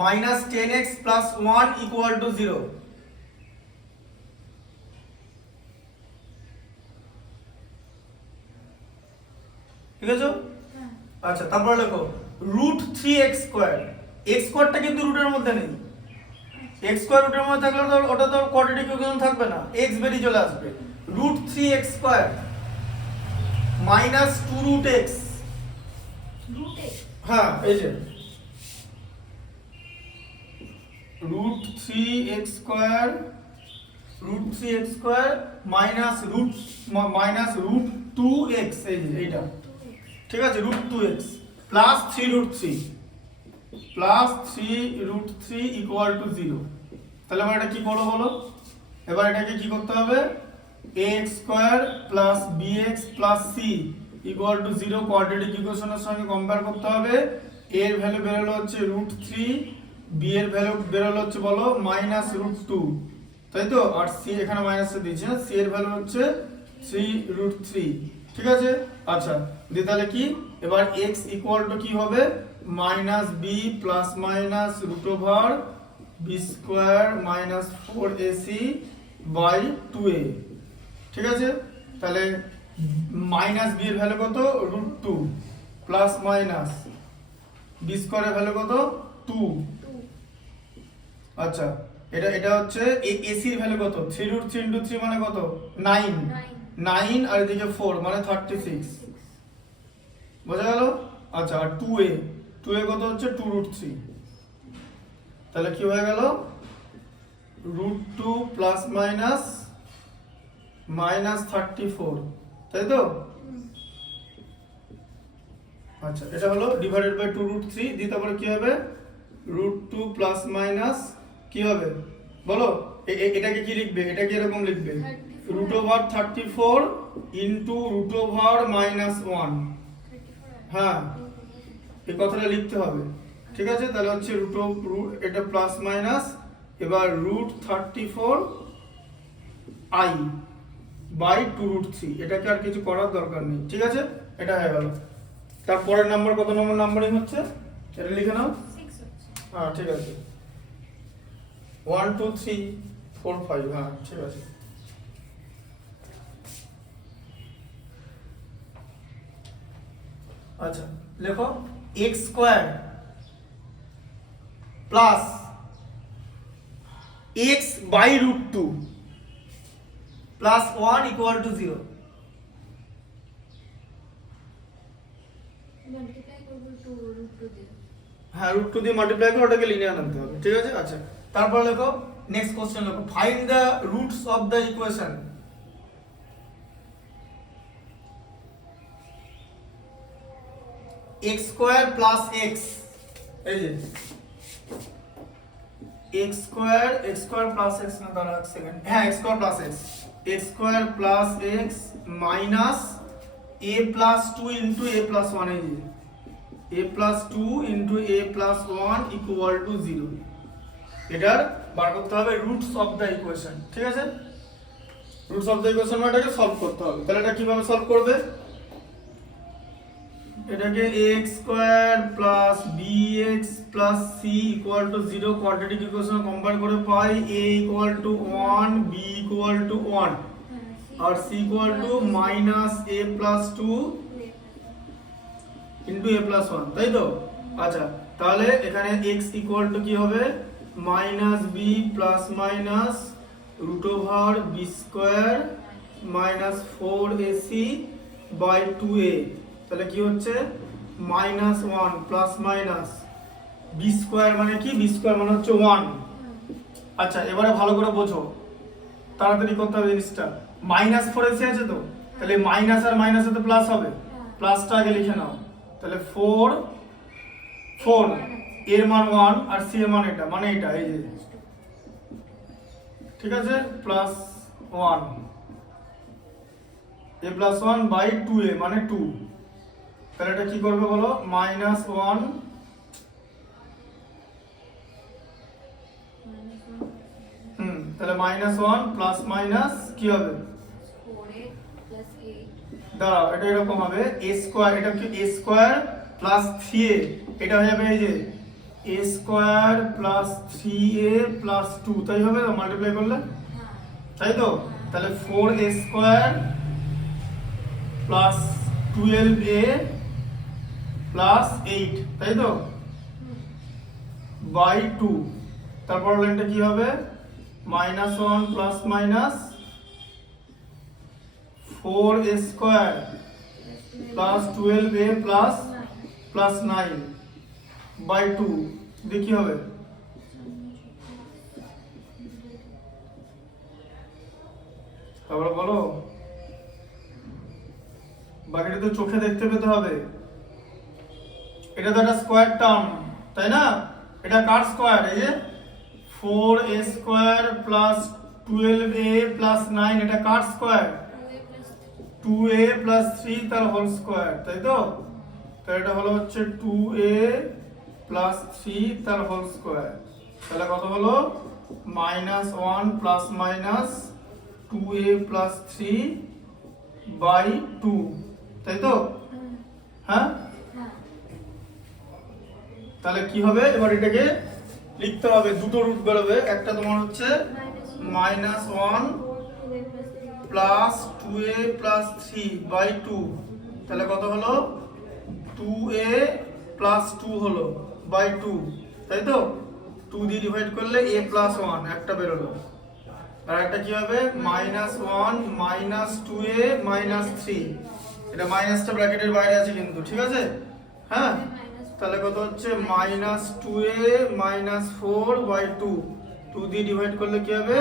minus 10x plus 1 equal to 0। ঠিক আছে, আচ্ছা তারপর লেখো রুট 3x স্কয়ার। x স্কয়ারটা কিন্তু রুটের মধ্যে নেই, x স্কয়ার রুটের মধ্যে থাকলে তো ওটা তো কোয়াড্রেটিক ইকুয়েশন থাকবে না, x বেরিয়ে চলে আসবে। Root 3x square minus 2 root x, হ্যাঁ এই যে root 3x square minus root 2x, এই যে এইটা। ঠিক আছে, root 2x plus 3 root 3 equal to 0। তাহলে এবার এটা কি করবো বলো? এবার এটাকে কি করতে হবে? ax square plus bx plus c equal to 0 quadratic ইকুয়েশনের সঙ্গে কম্পেয়ার করতে হবে। a এর ভ্যালু বেরোলো হচ্ছে রুট 3, b এর ভ্যালু বেরোলো হচ্ছে বলো মাইনাস রুট 2, তাই তো? আর c এখানে মাইনাসে দিয়েছি, c এর ভ্যালু হচ্ছে 3 রুট 3। ঠিক আছে, আচ্ছা দিয়ে তাহলে কি এবার x ইকুয়াল টু কি হবে minus B plus minus root over B square minus 4ac by 2a। ঠিক আছে, তাহলে মাইনাস বি এর ভ্যালু কত রুট 2 প্লাস মাইনাস বি স্কোয়ারের ভ্যালু কত 2। আচ্ছা এটা হচ্ছে ac এর ভ্যালু কত 3 রুট 3 ইনটু 3 মানে কত 9 9 আর এদিকে 4 মানে 36 বোঝা গেল। আচ্ছা আর 2a কত হচ্ছে 2 রুট 3, তাহলে কি হয়ে গেল রুট 2 প্লাস মাইনাস মাইনাস 34, তাই তো। আচ্ছা এটা হলো ডিভাইডেড বাই 2 রুট 3 দিয়ে তারপরে কি হবে রুট 2 প্লাস মাইনাস কি হবে বলো এটাকে কি লিখবে, এটাকে এরকম লিখবে root over 34 into root over minus 1। হ্যাঁ এই কথাটা লিখতে হবে, ঠিক আছে। তাহলে হচ্ছে রুট এটা প্লাস মাইনাস এবার রুট 34 i বাই 2 রুট 3, এটাকে আর কিছু করার দরকার নেই, ঠিক আছে। এটা হয়ে গেল। তারপরের নাম্বার কত নম্বর নাম্বারিং হচ্ছে এটা লিখে নাও। 6 হচ্ছে। হ্যাঁ ঠিক আছে 1 2 3 4 5, হ্যাঁ ঠিক আছে। আচ্ছা লেখো x square plus x by root 2 plus 1 equal to 0। Multiply করব 2 রুট 2 দিয়ে। হ্যাঁ রুট 2 দিয়ে মাল্টিপ্লাই করে ওটাকে লিনিয়ার আনতে হবে, ঠিক আছে। আচ্ছা তারপর লেখো নেক্সট কোশ্চেন লেখো find the roots of the equation. x square plus x, এই যে x স্কয়ার প্লাস x না দাঁড়া এক সেকেন্ড, হ্যাঁ x square plus x minus a plus 2 into a plus 1, এই যে a plus 2 into a plus 1 equal to 0। এটার বার করতে হবে রুটস অফ দ্য ইকুয়েশন, ঠিক আছে। রুটস অফ দ্য ইকুয়েশন এটাকে সলভ করতে হবে। তাহলে এটা কিভাবে সলভ করবে, এটাকে x square plus bx plus c equal to 0 quadratic equation combine করে পাই a equal to 1 b equal to 1 আর c equal to minus a plus 2 into a plus 1, তাই তো। আচ্ছা তাহলে এখানে x ইকুয়াল টু কি হবে minus b plus minus root over b square minus 4ac by 2a, তাহলে কি হচ্ছে minus 1 plus minus B square মানে কি বি স্কোয়ার মানে হচ্ছে 1। আচ্ছা এবারে ভালো করে বোঝো, তাড়াতাড়ি করতে হবে জিনিসটা। মাইনাস 4ac আছে তো, তাহলে মাইনাস আর মাইনাসে তো প্লাস হবে, প্লাসটা আগে লিখে নাও। তাহলে 4 এর মান 1 আর সি এর মান এটা মানে এটা, এই যে ঠিক আছে plus 1 a plus 1 by 2a মানে 2। তাহলে এটা কি করবে বলো মাইনাস 1 তাহলে মাইনাস 1 প্লাস মাইনাস কি হবে 4a প্লাস 8 দাঁড়াও এটা এরকম হবে a স্কয়ার, এটা কি a স্কয়ার প্লাস 3a, এটা হয়ে যাবে এই যে a square plus 3a plus 2, তাই হবে তো মাল্টিপ্লাই করলে, তাই তো। তাহলে 4a square plus 12a plus 8, তাই তো বাই 2। তারপর লাইনটা কি হবে minus 1 plus minus 4a square plus 12a plus plus 9 by 2 দিয়ে কি হবে তারপরে বলো, বাকিটা তো চোখে দেখতে পেতে হবে। এটা তো একটা স্কয়ার টার্ম, তাই না। এটা কার স্কয়ার, এই যে 4a square plus 12a plus 9, এটা কার স্কয়ার 2a প্লাস 3 তার হোল স্কয়ার, তাই তো। তাহলে এটা হলো হচ্ছে 2a প্লাস 3 তার হোল স্কয়ার। তাহলে কত হলো minus 1 plus minus 2a plus 3 by 2 তাই তো? হুম, হ্যাঁ, হ্যাঁ, তাহলে কি হবে, এবার এটাকে লিখতে হবে, দুটো রুট বেরোবে, একটা তোমার হচ্ছে -1 প্লাস 2a প্লাস 3 বাই 2, তাহলে কত হলো 2a প্লাস 2 হলো বাই 2, তাই তো? 2 দিয়ে ডিভাইড করলে a প্লাস 1 একটা বেরোলো, আর একটা কি হবে -1 মাইনাস 2a মাইনাস 3, এটা মাইনাসটা ব্র্যাকেটের বাইরে আছে কিন্তু, ঠিক আছে? হ্যাঁ, তাহলে কত হচ্ছে -2a মাইনাস 4 বাই 2, 2 দিয়ে ডিভাইড করলে কি হবে,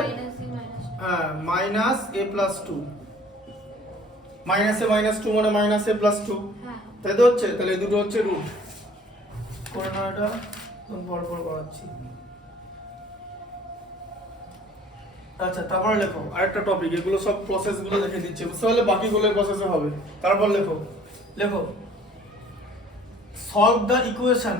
হ্যাঁ মাইনাস a প্লাস 2, মাইনাসে মাইনাস 2 মানে মাইনাস a প্লাস 2, হ্যাঁ, তাই তো হচ্ছে? তাহলে এই দুটো হচ্ছে রুট, করে নাও এটা, পর পর করাচ্ছি। আচ্ছা, তারপরে লেখো আরেকটা টপিক, এগুলো সব প্রসেস গুলো লিখে দিচ্ছি, বুঝতে পারলে বাকিগুলোর প্রসেসে হবে। তারপর লেখো, লেখো solve the equation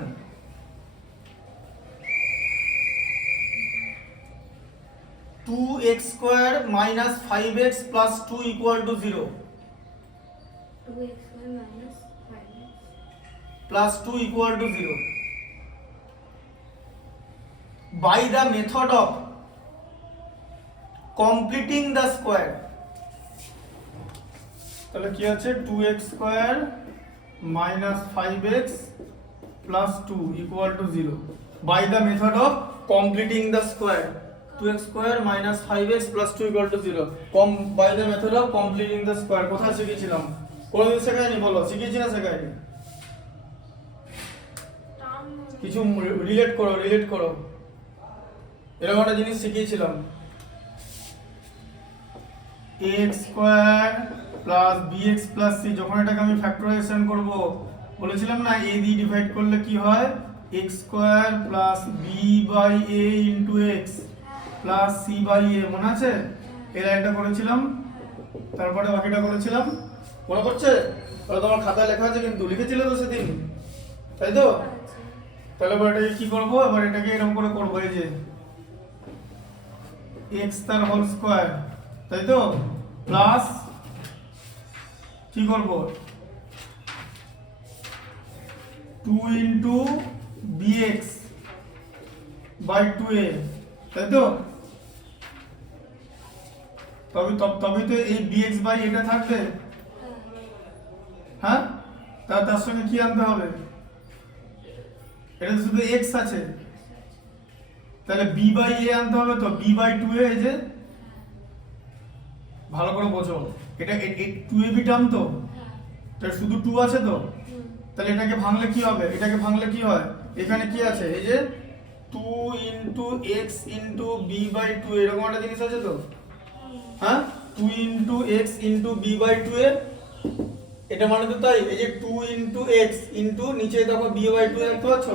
2x square minus 5x plus 2 equal to 0 2x minus 5x plus 2 equal to 0 by the method of completing the square. তাহলে কি আছে 2x square minus 5x plus 2 equal to 0 by the method of completing the square. 2x square minus 5x plus 2 equal to 0 কম by the method of completing the square. কোথায় শিখেছিলাম? কোনদিন শেখায়নি? বলো, শিখেছি না শেখায়নি? কিছু রিলেট করো, রিলেট করো। এরকম একটা জিনিস শিখিয়েছিলাম, x square plus bx plus c, যখন এটাকে আমি ফ্যাক্টরাইজেশন করব বলেছিলাম না a দিয়ে ডিভাইড করলে কি হয়, x square plus b by a into x plus c by a, মনে আছে? এই লাইনটা করেছিলাম, তারপরে বাকিটা করেছিলাম, মনে পড়ছে? তাহলে তোমার খাতায় লেখা আছে কিন্তু, লিখেছিলে তো সেদিন, তাই তো? তাহলে এবার এটাকে কি করব, এবার এটাকে এরকম করে করব, এই যে x তার হোল স্কয়ার, তাই তো, প্লাস কি করব 2 ইনটু bx বাই 2a, তাই তো? তবে তো এই bx বাই এটা থাকবে, হ্যাঁ? তার সঙ্গে কি আনতে হবে? এটা তো শুধু x আছে, তাহলে b বাই a আনতে হবে, তো b বাই 2a, এই যে ভালো করে বোঝো, এটা 2ab টার্ম তো, এটা শুধু 2 আছে তো, তাহলে এটাকে ভাঙলে কি হবে, এটাকে ভাঙলে কি হয়, এখানে কি আছে, এই যে 2 into x into b by 2, এরকম একটা জিনিস আছে তো, হ্যাঁ? 2 into x into b by 2a, এটা মানে তো তাই, এই যে 2 ইনটু x ইনটু নিচে দেখো b বাই 2 দেখতে পাচ্ছ,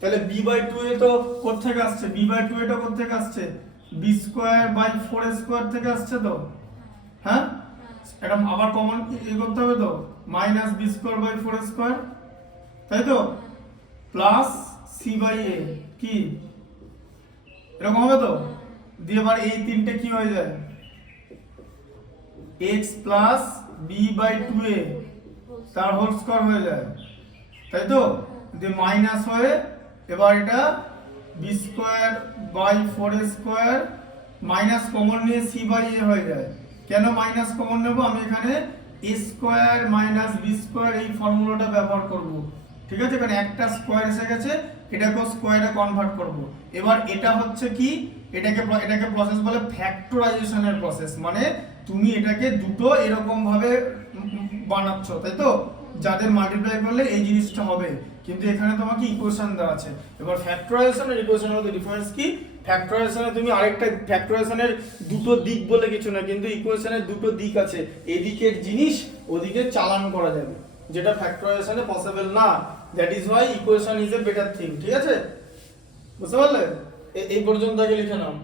তাহলে b বাই 2a তো কোথা থেকে আসছে, b বাই 2a টা কোথা থেকে আসছে, b square by 4a square থেকে আসছে তো, হ্যাঁ? এটা আবার কমন করতে হবে তো, minus B square by 4 square, তাই তো, প্লাস সি বাই এ, কি এরকম হবে তো? দিয়ে এবার এই তিনটে কি হয়ে যায়, x plus B by 2a তার হোল স্কয়ার হয়ে যায়, তাই তো? দিয়ে মাইনাস হয়ে এবার এটা B square by 4a square, minus common নিয়ে সি বাই এ হয়ে যায়। কেন মাইনাস কমন নেব, আমি এখানে a square minus b square এই ফর্মুলাটা ব্যবহার করব, ঠিক আছে? কারণ একটা স্কয়ার এসে গেছে, এটাকে স্কয়ারে কনভার্ট করব। এবার এটা হচ্ছে কি, এটাকে প্রসেস বলে ফ্যাক্টরাইজেশনের প্রসেস, মানে তুমি এটাকে দুটো এরকম ভাবে বানাচ্ছো, তাই তো? যাদের মাল্টিপ্লাই করলে এই জিনিসটা হবে, কিন্তু এখানে তোমাকে ইকুয়েশন দেওয়া আছে। এবার ফ্যাক্টরাইজেশন আর ইকুয়েশনের মধ্যে ডিফারেন্স কি? ফ্যাক্টরাইজেশনে তুমি আরেকটা, ফ্যাক্টরাইজেশনের দুটো দিক বলে কিছু না, কিন্তু ইকুয়েশনের দুটো দিক আছে, এদিকের জিনিস ওদিকে চালান করা যাবে, যেটা ফ্যাক্টরাইজেশনে পসিবল না। That is why equation is a better thing, ঠিক আছে? বুঝতে পারলে? এই পর্যন্ত আগে লিখে নাও,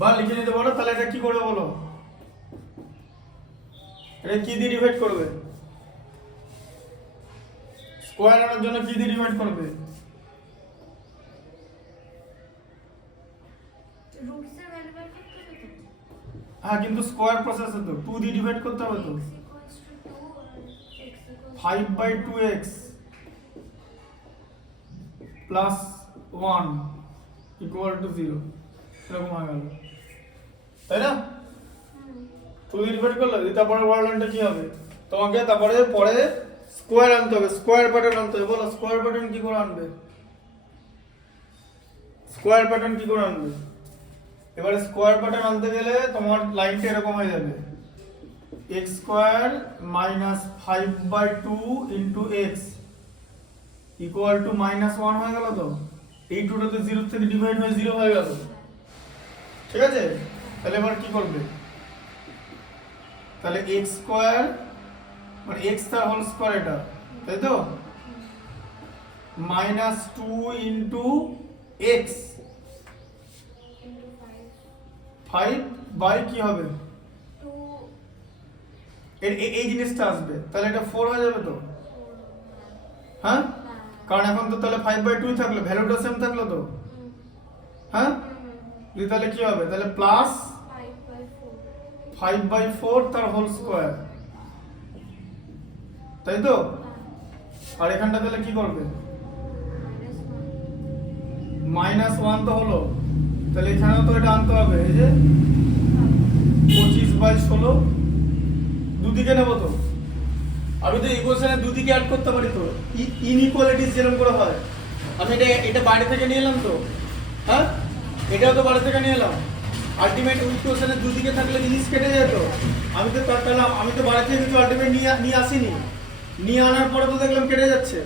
বা লিখে নিতে পারো। তাহলে এটা কি করবে বলো, এটা কি দিয়ে ডিভাইড করবে, স্কয়ার আনার জন্য কি দিয়ে ডিভাইড করবে? হ্যাঁ কিন্তু স্কোয়ার প্রসেসে তো 2 দিয়ে ডিভাইড করতে হবে তো। x equals to 2 or x equals 5/2x plus 1 equal to 0 এরকম হয়ে গেল, তাই না? 2 দিয়ে ডিভাইড করলে তারপরে বড় লাইনটা কি হবে? তোমাকে তারপরে পরে স্কোয়ার আনতে হবে, স্কোয়ার প্যাটার্ন আনতে হবে। বলো স্কোয়ার প্যাটার্ন কি করে আনবে? স্কোয়ার প্যাটার্ন কি করে আনবে? এবারে স্কোয়ার প্যাটার্ন আনতে গেলে তোমার লাইনটা এরকম হয়ে যাবে, x square minus 5/2 into x equal to -1 হয়ে গেল। তো এই দুটো তো 0 থেকে ডিভাইড হয়ে 0 হয়ে গেল, ঠিক আছে? তাহলে এবার কি করবে? তাহলে x স্কোয়ার মানে x তার হোল স্কোয়ার এটা, তাই তো, -2 ইন্টু x into 5 বাই কি হবে? 2 এই জিনিসটা আসবে, তাহলে এটা 4 হয়ে যাবে তো, 4 হ্যাঁ? কারণ এখন তো তাহলে 5/2 থাকলো, ভ্যালুটা সেম থাকলো তো, হ্যাঁ? তাহলে কি হবে? তাহলে প্লাস 5/4 তার হোল স্কোয়ার, তাই তো? আর এখানটা তাহলে কি করবে? -1 তো হলো, তাহলে এখানেও তো এটা আনতে হবে, এই যে 25/16 দুদিকে নেব তো। আমি তো ইকুয়েশনে দুদিকে অ্যাড করতে পারি তো, ইনইকুয়ালিটিস যেরকম করে হয়। আমি এটা বাইরে থেকে নিয়ে এলাম তো, হ্যাঁ, এটাও তো বাইরে থেকে নিয়ে এলাম। আলটিমেট ইকুয়েশনে দুদিকে থাকলে জিনিস কেটে যেত। আমি তো আমি তো বাইরে থেকে কিছু আলটিমেট নিয়ে আসিনি, নিয়ে আনার পরে তো দেখলাম কেটে যাচ্ছে,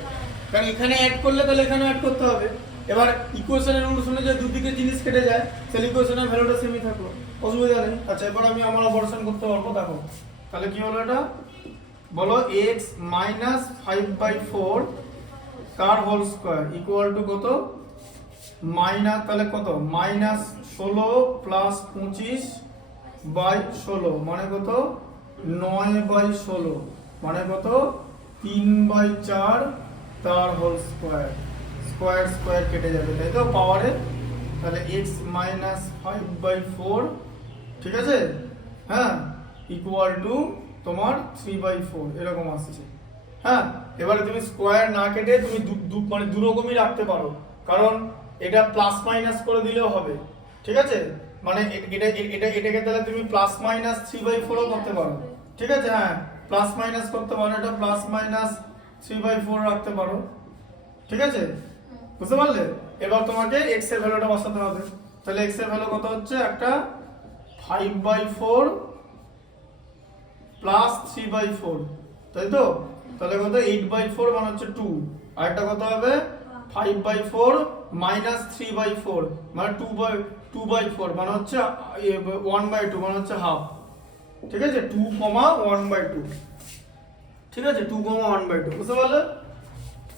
কারণ এখানে অ্যাড করলে তাহলে এখানে অ্যাড করতে হবে। এবার ইকুয়েশনের রুলস অনুযায়ী দুদিকে জিনিস কেটে যায়, তাহলে ইকুয়েশনের ভ্যালুটা সেমই থাকলো, অসুবিধা নেই। আচ্ছা এবার আমি আমার অপারেশন করতে পারবো, দেখো তাহলে কি হলো এটা? বলো x মাইনাস 5/4 তার হোল স্কোয়ার ইকুয়াল টু কত? মাইনাস, তাহলে কত? -16 প্লাস 25/16 মানে কত? 9/16 মানে কত? 3/4 তার হোল স্কোয়ার। স্কোয়ার স্কোয়ার কেটে যাবে, তাই তো পাওয়ারে। তাহলে x মাইনাস 5/4, ঠিক আছে, হ্যাঁ, ইকুয়াল টু তোমার 3/4 এরকম আসছে, হ্যাঁ। এবারে তুমি স্কোয়ার না কেটে তুমি মানে দু রকমই রাখতে পারো, কারণ এটা প্লাস মাইনাস করে দিলেও হবে, ঠিক আছে? মানে এটাকে তাহলে তুমি প্লাস মাইনাস 3/4ও করতে পারো, ঠিক আছে, হ্যাঁ, প্লাস মাইনাস করতে পারো, এটা প্লাস মাইনাস 3/4 রাখতে পারো, ঠিক আছে, বুঝতে পারলে? এবার তোমাকে x এর ভ্যালুটা বসাতে হবে। তাহলে x এর ভ্যালু কত হচ্ছে? একটা 5/4 প্লাস 3/4, তাই তো? তাহলে কত? 8/4 মানে হচ্ছে 2, আর একটা কত হবে? 5/4 মাইনাস 3/4 মানে 2/4 মানে হচ্ছে 1/2 মানে হচ্ছে হাফ, ঠিক আছে, 2, 1/2, ঠিক আছে, 2, 1/2, বুঝতে পারলে?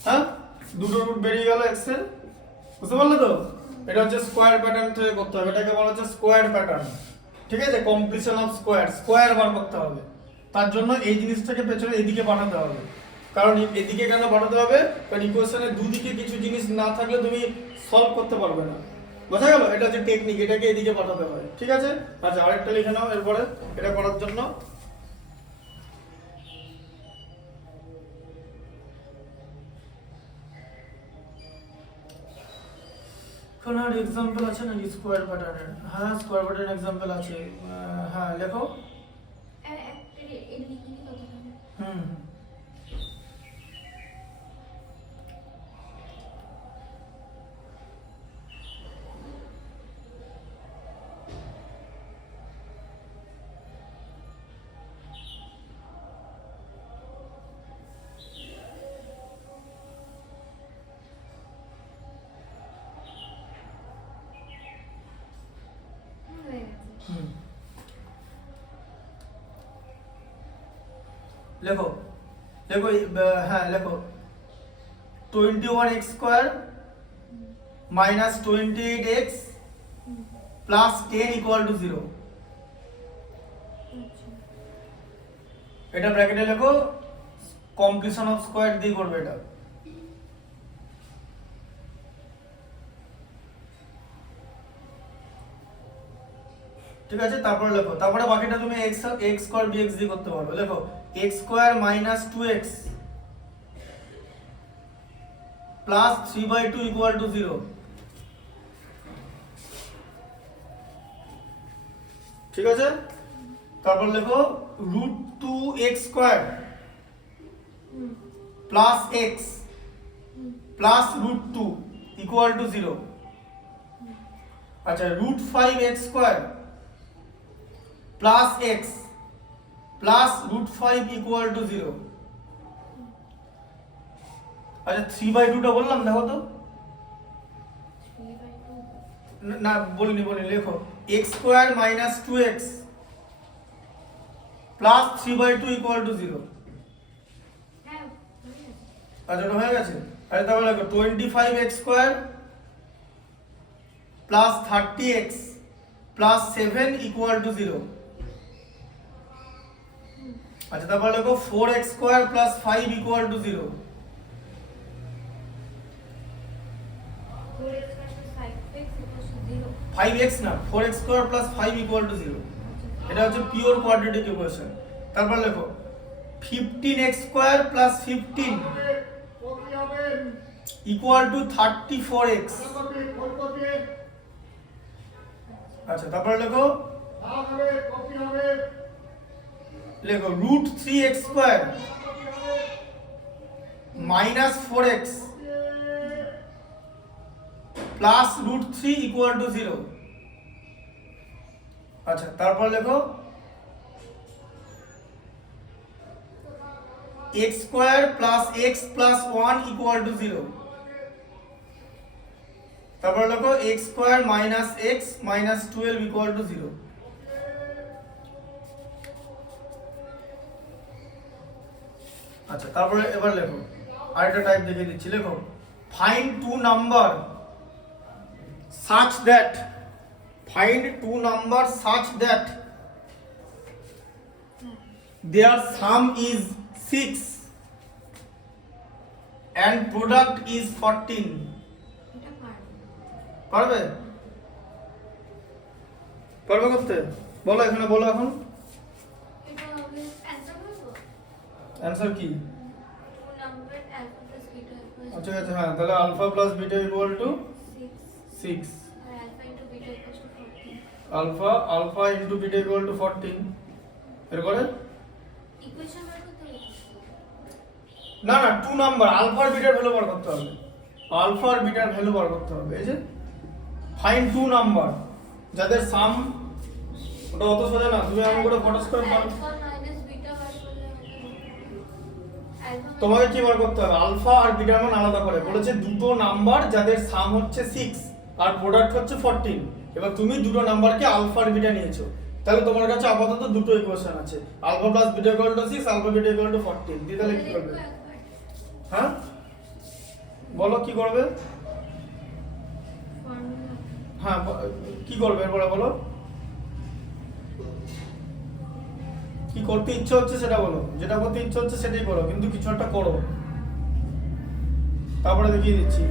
হ্যাঁ, দুটো রুট বেরিয়ে গেল x এর, বুঝতে পারলে তো? এটা হচ্ছে স্কোয়ার প্যাটার্ন থেকে করতে হবে, এটাকে বলা হচ্ছে স্কোয়ার প্যাটার্ন, ঠিক আছে, কমপ্লিশন অফ স্কোয়ার, স্কোয়ার বার করতে হবে। তার জন্য এই জিনিসটাকে পেছনে এদিকে পাঠাতে হবে। কারণ এদিকে কেন পাঠাতে হবে? কারণ ইকুয়েশনের দুদিকে কিছু জিনিস না থাকলে তুমি সলভ করতে পারবে না, বোঝা গেল? এটা হচ্ছে টেকনিক, এটাকে এদিকে পাঠাতে হয়, ঠিক আছে। আচ্ছা আরেকটা লিখে নাও এরপরে এটা করার জন্য। কোন আর एग्जांपल আছে নাকি স্কোয়ার প্যাটার্নের? হ্যাঁ স্কোয়ার প্যাটার্ন एग्जांपल আছে, হ্যাঁ লেখো। হুম হুম লেখো লেখো, হ্যাঁ লেখো, 21x square minus 28x plus 10 equal to 0। এটা ব্র্যাকেটে লেখো, কমপ্লিশন অফ স্কোয়ার দিয়ে করবে এটা। ঠিক আছে, তারপরে লেখো, তারপরে বাকিটা তুমি x স্কয়ার bx দিয়ে করতে পারবে। লেখো x square minus 2x plus 3/2 equal to 0। ঠিক আছে, তারপর লেখো root 2x square plus x plus root 2 equal to 0। আচ্ছা, root 5x square plus x plus root 5 equal to 0। আচ্ছা 3/2 টা বললাম, দেখো তো। 3/2 না বলিনি, লেখো x square minus 2x plus 3/2 equal to 0। হ্যাঁ হয়ে গেছে। আচ্ছা ওটা হয়ে গেছে। আচ্ছা তাহলে লেখো 25x square plus 30x plus 7 equal to 0। আচ্ছা তারপর লেখো 4x square plus 5 equal to 0। 4x plus 5x equals to 0. 5x না, 4x square plus 5 equal to 0। এটা হচ্ছে পিওর কোয়াড্রেটিক ইকুয়েশন। তারপর লেখো 15x square plus 15 equal to 34x। আচ্ছা তারপর লেখো root 3x square minus 4x plus root 3 equal to 0। আচ্ছা তারপর লেখো x square plus x plus 1 equal to 0। তারপর লেখো x square minus x minus 12 equal to 0। আচ্ছা তারপরে এবার লেখো আরেকটা টাইপ দেখিয়ে দিচ্ছি। লেখো find two number such that their sum is 6 and product is 14। এটা পারবো। পারবে করতে? বলো এখানে, বলো এখন এটা হবে অ্যান্সার বলবো। অ্যানসার কি? 2 number alpha plus beta equals আচ্ছা আচ্ছা, হ্যাঁ তাহলে alpha plus beta equal to 6 6। আর alpha into beta equals to 14. Alpha into beta equal to 14। এরপরে ইকুয়েশন বার করতে হবে। না না, 2 নাম্বার আলফা আর বিটার ভ্যালু বার করতে হবে। আলফা আর বিটার ভ্যালু বার করতে হবে। এই যে ফাইন্ড 2 নাম্বার যাদের সাম, ওটা অত সোজা না, তুমি আমি করে ফটোস করে পারো। alpha minus beta বার করলে alpha তোমাকে কি বার করতে হবে? আলফা আর বিটার মান আলাদা করে বলেছে, দুটো নাম্বার যাদের সাম হচ্ছে 6 আর প্রোডাক্ট হচ্ছে 14। এবার তুমি দুটো নাম্বারকে আলফা আর বিটা নিয়েছো, তাহলে তোমার কাছে আপাতত দুটো ইকুয়েশন আছে, alpha plus beta equal to 6, alpha beta equal to 14। দিয়ে তাহলে কি করবে? হ্যাঁ বলো কি করবে? ফর্মুলা হ্যাঁ কি করবে এরপরে বলো, কি করতে ইচ্ছে হচ্ছে সেটা বলো, যেটা করতে ইচ্ছে হচ্ছে সেটাই করো, কিন্তু কিছু একটা করো। তারপরে দেখিয়ে দিচ্ছি।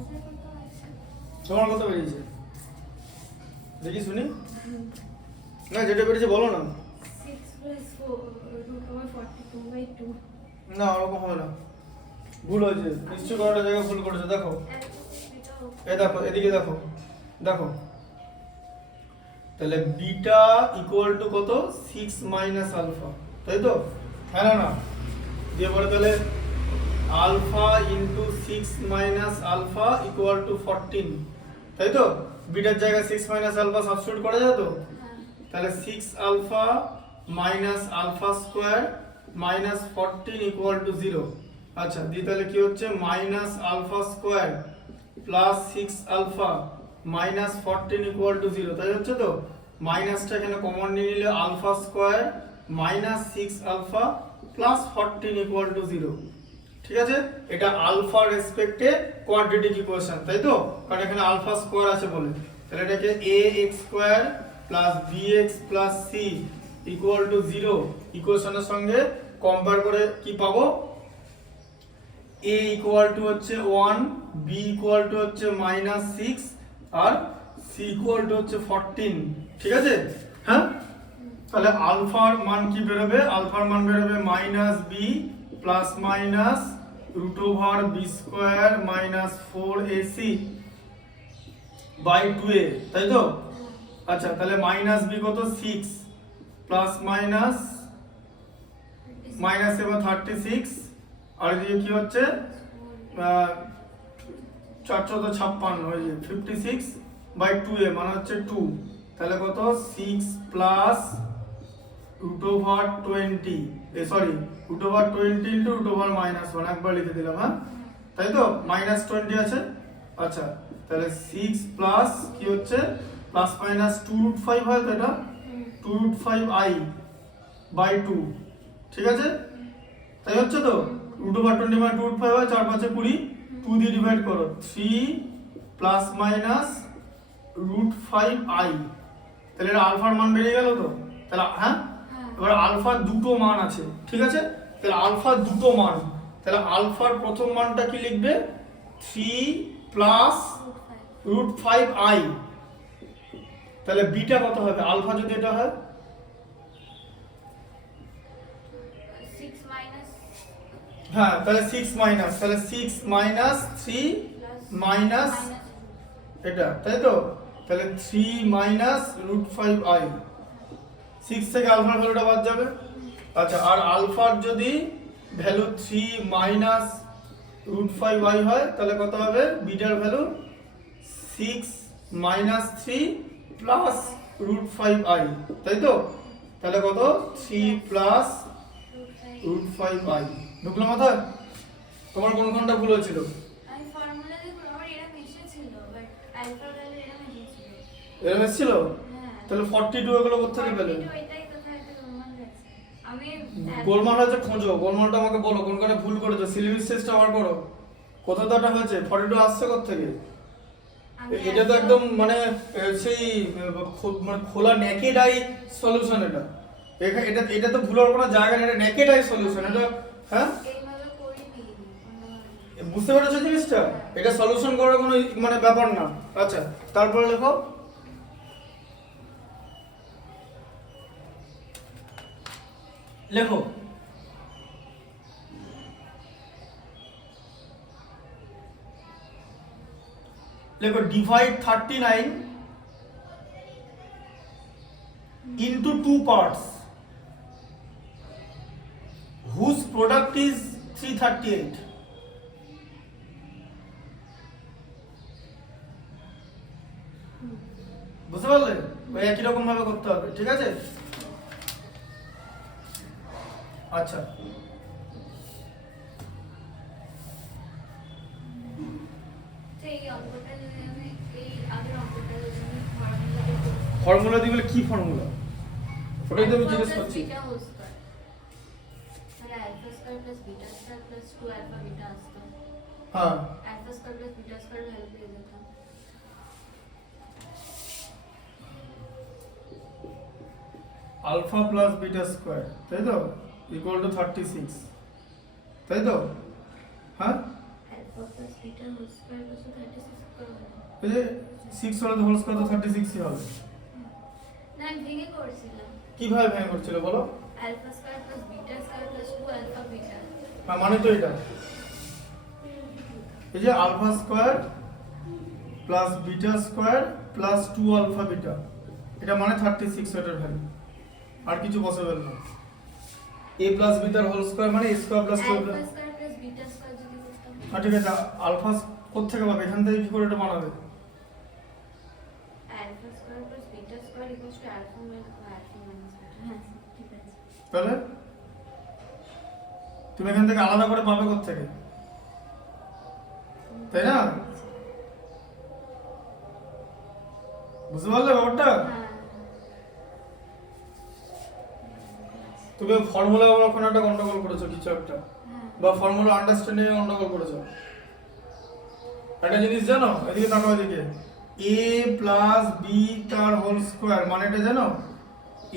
অ্যান্সার কত আছে? তোমার কত বেরিয়েছে দেখি শুনি। না যেটা বেরিয়েছে বলো না। 6 plus 4 root over 42/2 না ওরকম হবে না, ভুল হয়েছে নিশ্চয়, করাটা জায়গায় ভুল করেছে। দেখো alpha plus beta হোক। এই দেখো এদিকে দেখো, দেখো তাহলে বিটা ইকুয়াল টু কত 6 মাইনাস আলফা, তাই তো? হ্যাঁ না না দিয়ে পরে তাহলে alpha into 6 minus alpha equal to 14, তাই তো? বিটার জায়গায় 6 মাইনাস আলফা সাবস্টিটিউট করা যায় তো, হ্যাঁ তাহলে 6 alpha minus alpha square minus 14 equal to 0। আচ্ছা দিয়ে তাহলে কি হচ্ছে minus alpha square plus 6 alpha minus 14 equal to 0, তাই হচ্ছে তো? মাইনাসটা এখানে কমন নিয়ে নিলে alpha square minus 6 alpha plus 14 equal to 0, ঠিক আছে? এটা আলফা রেসপেক্টে কোয়াড্রেটিক ইকুয়েশন, তাই তো? কারণ এখানে আলফা স্কোয়ার আছে বলে, তাহলে এটাকে ax square plus bx plus c equal to 0 ইকুয়েশনের সঙ্গে কম্পেয়ার করে কি পাবো? a ইকুয়াল টু হচ্ছে 1, b ইকুয়াল টু হচ্ছে মাইনাস 6 আর c ইকুয়াল টু হচ্ছে 14, ঠিক আছে? হ্যাঁ তাহলে আলফার মান কি বেরোবে? আলফার মান বেরোবে minus B plus minus root over B square minus 4ac by 2a, তাই তো? আচ্ছা তাহলে মাইনাস বি কত 6 প্লাস মাইনাস মাইনাস এবার 36 আর এদিকে কি হচ্ছে 456 হয়ে যায় 56 বাই 2a মানে হচ্ছে 2, তাহলে কত 6 plus root over 20 sorry root over 20 into root over minus 1 একবার লিখে দিলাম, হ্যাঁ তাই তো? মাইনাস 20 আছে। আচ্ছা তাহলে 6 প্লাস কি হচ্ছে প্লাস মাইনাস 2 রুট 5 হয় তো, এটা 2 রুট 5i বাই 2, ঠিক আছে? তাই হচ্ছে তো? রুট ওভার 20 মানে 2 রুট 5 হয়, 4 5 20, 2 দিয়ে ডিভাইড করো 3 প্লাস মাইনাস রুট 5i, তাহলে এটা আলফার মান বেরিয়ে গেল তো? তাহলে হ্যাঁ এবার আলফার দুটো মান আছে, ঠিক আছে? তাহলে আলফার দুটো মান, তাহলে আলফার প্রথম মানটা কি লিখবে 3 প্লাস রুট 5i, তাহলে বিটা কত হবে আলফা যদি এটা হয়? 6 minus হ্যাঁ তাহলে 6 মাইনাস, তাহলে 6 মাইনাস 3 মাইনাস এটা, তাই তো? তাহলে 3 মাইনাস রুট 5i, 6 থেকে আলফার ভ্যালুটা বাদ যাবে। আচ্ছা আর আলফার যদি ভ্যালু 3 মাইনাস রুট 5i হয় তাহলে কত হবে? বিটার value 6 minus 3 plus root 5i, তাই তো? তাহলে কত 3 প্লাস রুট 5i, ঢুকলো মাথায়? তোমার কোনখানটা ভুল হয়েছিল? আমি ফর্মুলা দেখো আমার এরকম এসেছিল বাট আলফা ভ্যালু এরকম এসেছিল। এরকম এসেছিল? হ্যাঁ তাহলে 42 এগুলো কোথা থেকে পেলে? 42 এটাই কোথায় একটা গোলমাল গেছে। আমি গোলমাল হয়েছে খোঁজো, গোলমালটা আমাকে বলো কোনখানে ভুল করেছো, সিলিবাস টেস্টটা বার করো, কোথা দাটা হয়েছে 42 আসছে কোথা থেকে? এটা তো একদম মানে সেই মানে খোলা নেকেড আই সলিউশন, এটা এটা এটা তো ভুল হওয়ার কোনো জায়গা নেই, এটা নেকেড আই সলিউশন এটা, হ্যাঁ এইভাবে করিনি বুঝতে পেরেছো জিনিসটা? এটা সলিউশন করার কোনো মানে ব্যাপার না। আচ্ছা তারপরে লেখো লেখো লেখো divide 39 into two parts whose product is 338. বুঝতে পারলে? ওই একই রকম ভাবে করতে হবে, ঠিক আছে? আচ্ছা তো এই অঙ্কটা যদি আমি এই আগের অঙ্কটা যদি আমি ফর্মুলা ফর্মুলা দিয়ে বলে কি ফর্মুলা? ওটাই তো আমি জিজ্ঞেস করছি। বিটা হোল স্কয়ার মানে alpha square plus beta square plus 2 alpha beta আসতো। হ্যাঁ alpha square plus beta square value পেয়ে যেতাম। আলফা প্লাস বিটা স্কয়ার, তাই তো? ইকুয়াল টু 36, তাই তো? হ্যাঁ alpha plus beta whole square equals to 36 করে হবে। এই যে 6 হলে হোল স্কয়ার তো 36 ই হবে। না আমি ভেঙে করেছিলাম। কিভাবে ভেঙে করছিল বলো? alpha square plus beta square plus 2 alpha beta। হ্যাঁ মানে তো এটা এই যে alpha square plus beta square plus 2 alpha beta, এটা মানে 36 এটার ভ্যালু, আর কিছু পসিবল না। a প্লাস বিটার হোল স্কয়ার মানে a square plus 2 alpha square plus beta square যদি করতাম। ঠিক আছে, আলফা কোত্থেকে পাবে? এখান থেকে কি করে এটা বানাবে? alpha square plus beta square equals to alpha minus beta। হ্যাঁ ঠিক আছে। তাহলে তুমি এখান থেকে আলাদা করে পাবে কোত্থেকে, তাই না? বুঝতে পারলে ব্যাপারটা? হ্যাঁ তুমি ফর্মুলা ওখানে একটা গন্ডগোল করেছো কিছু একটা, বা ফর্মুলা আন্ডারস্ট্যান্ডিং এ গন্ডগোল করেছো। একটা জিনিস জানো, এদিকে তাকাও, এদিকে a প্লাস b তার হোল স্কয়ার মানে এটা জানো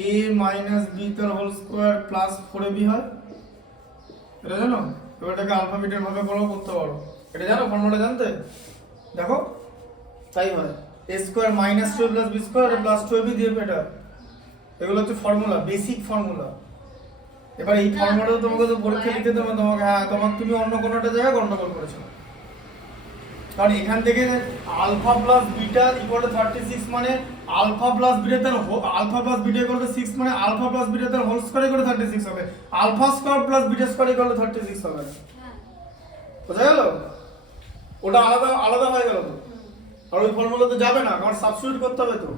a মাইনাস b তার হোল স্কয়ার প্লাস 4ab হয়, এটা জানো? এবার এটাকে আলফা বিটার ভাবে করতে পারো, এটা জানো ফর্মুলা জানতে? দেখো তাই হয়, a square minus 2 plus b square plus 2ab দিয়ে এটা, এগুলো হচ্ছে ফর্মুলা, বেসিক ফর্মুলা। এবার এই ফর্মুলাটা তোমাকে তো পরীক্ষা দিতে দেবে, তোমাকে হ্যাঁ তুমি অন্য কোনো একটা জায়গায় গন্ডগোল করেছো, কারণ এখান থেকে alpha plus beta equal to 36 মানে আলফা প্লাস বিটা তার alpha plus beta equal to 6 মানে আলফা প্লাস বিটা তার হোল স্কয়ার ইকুয়াল টু 36 হবে, alpha square plus beta square equal to 36 হবে। হ্যাঁ বুঝা গেল? ওটা আলাদা আলাদা হয়ে গেল তো, আর ওই ফর্মুলাতে যাবে না, কারণ সাবস্টিটিউট করতে হবে তো।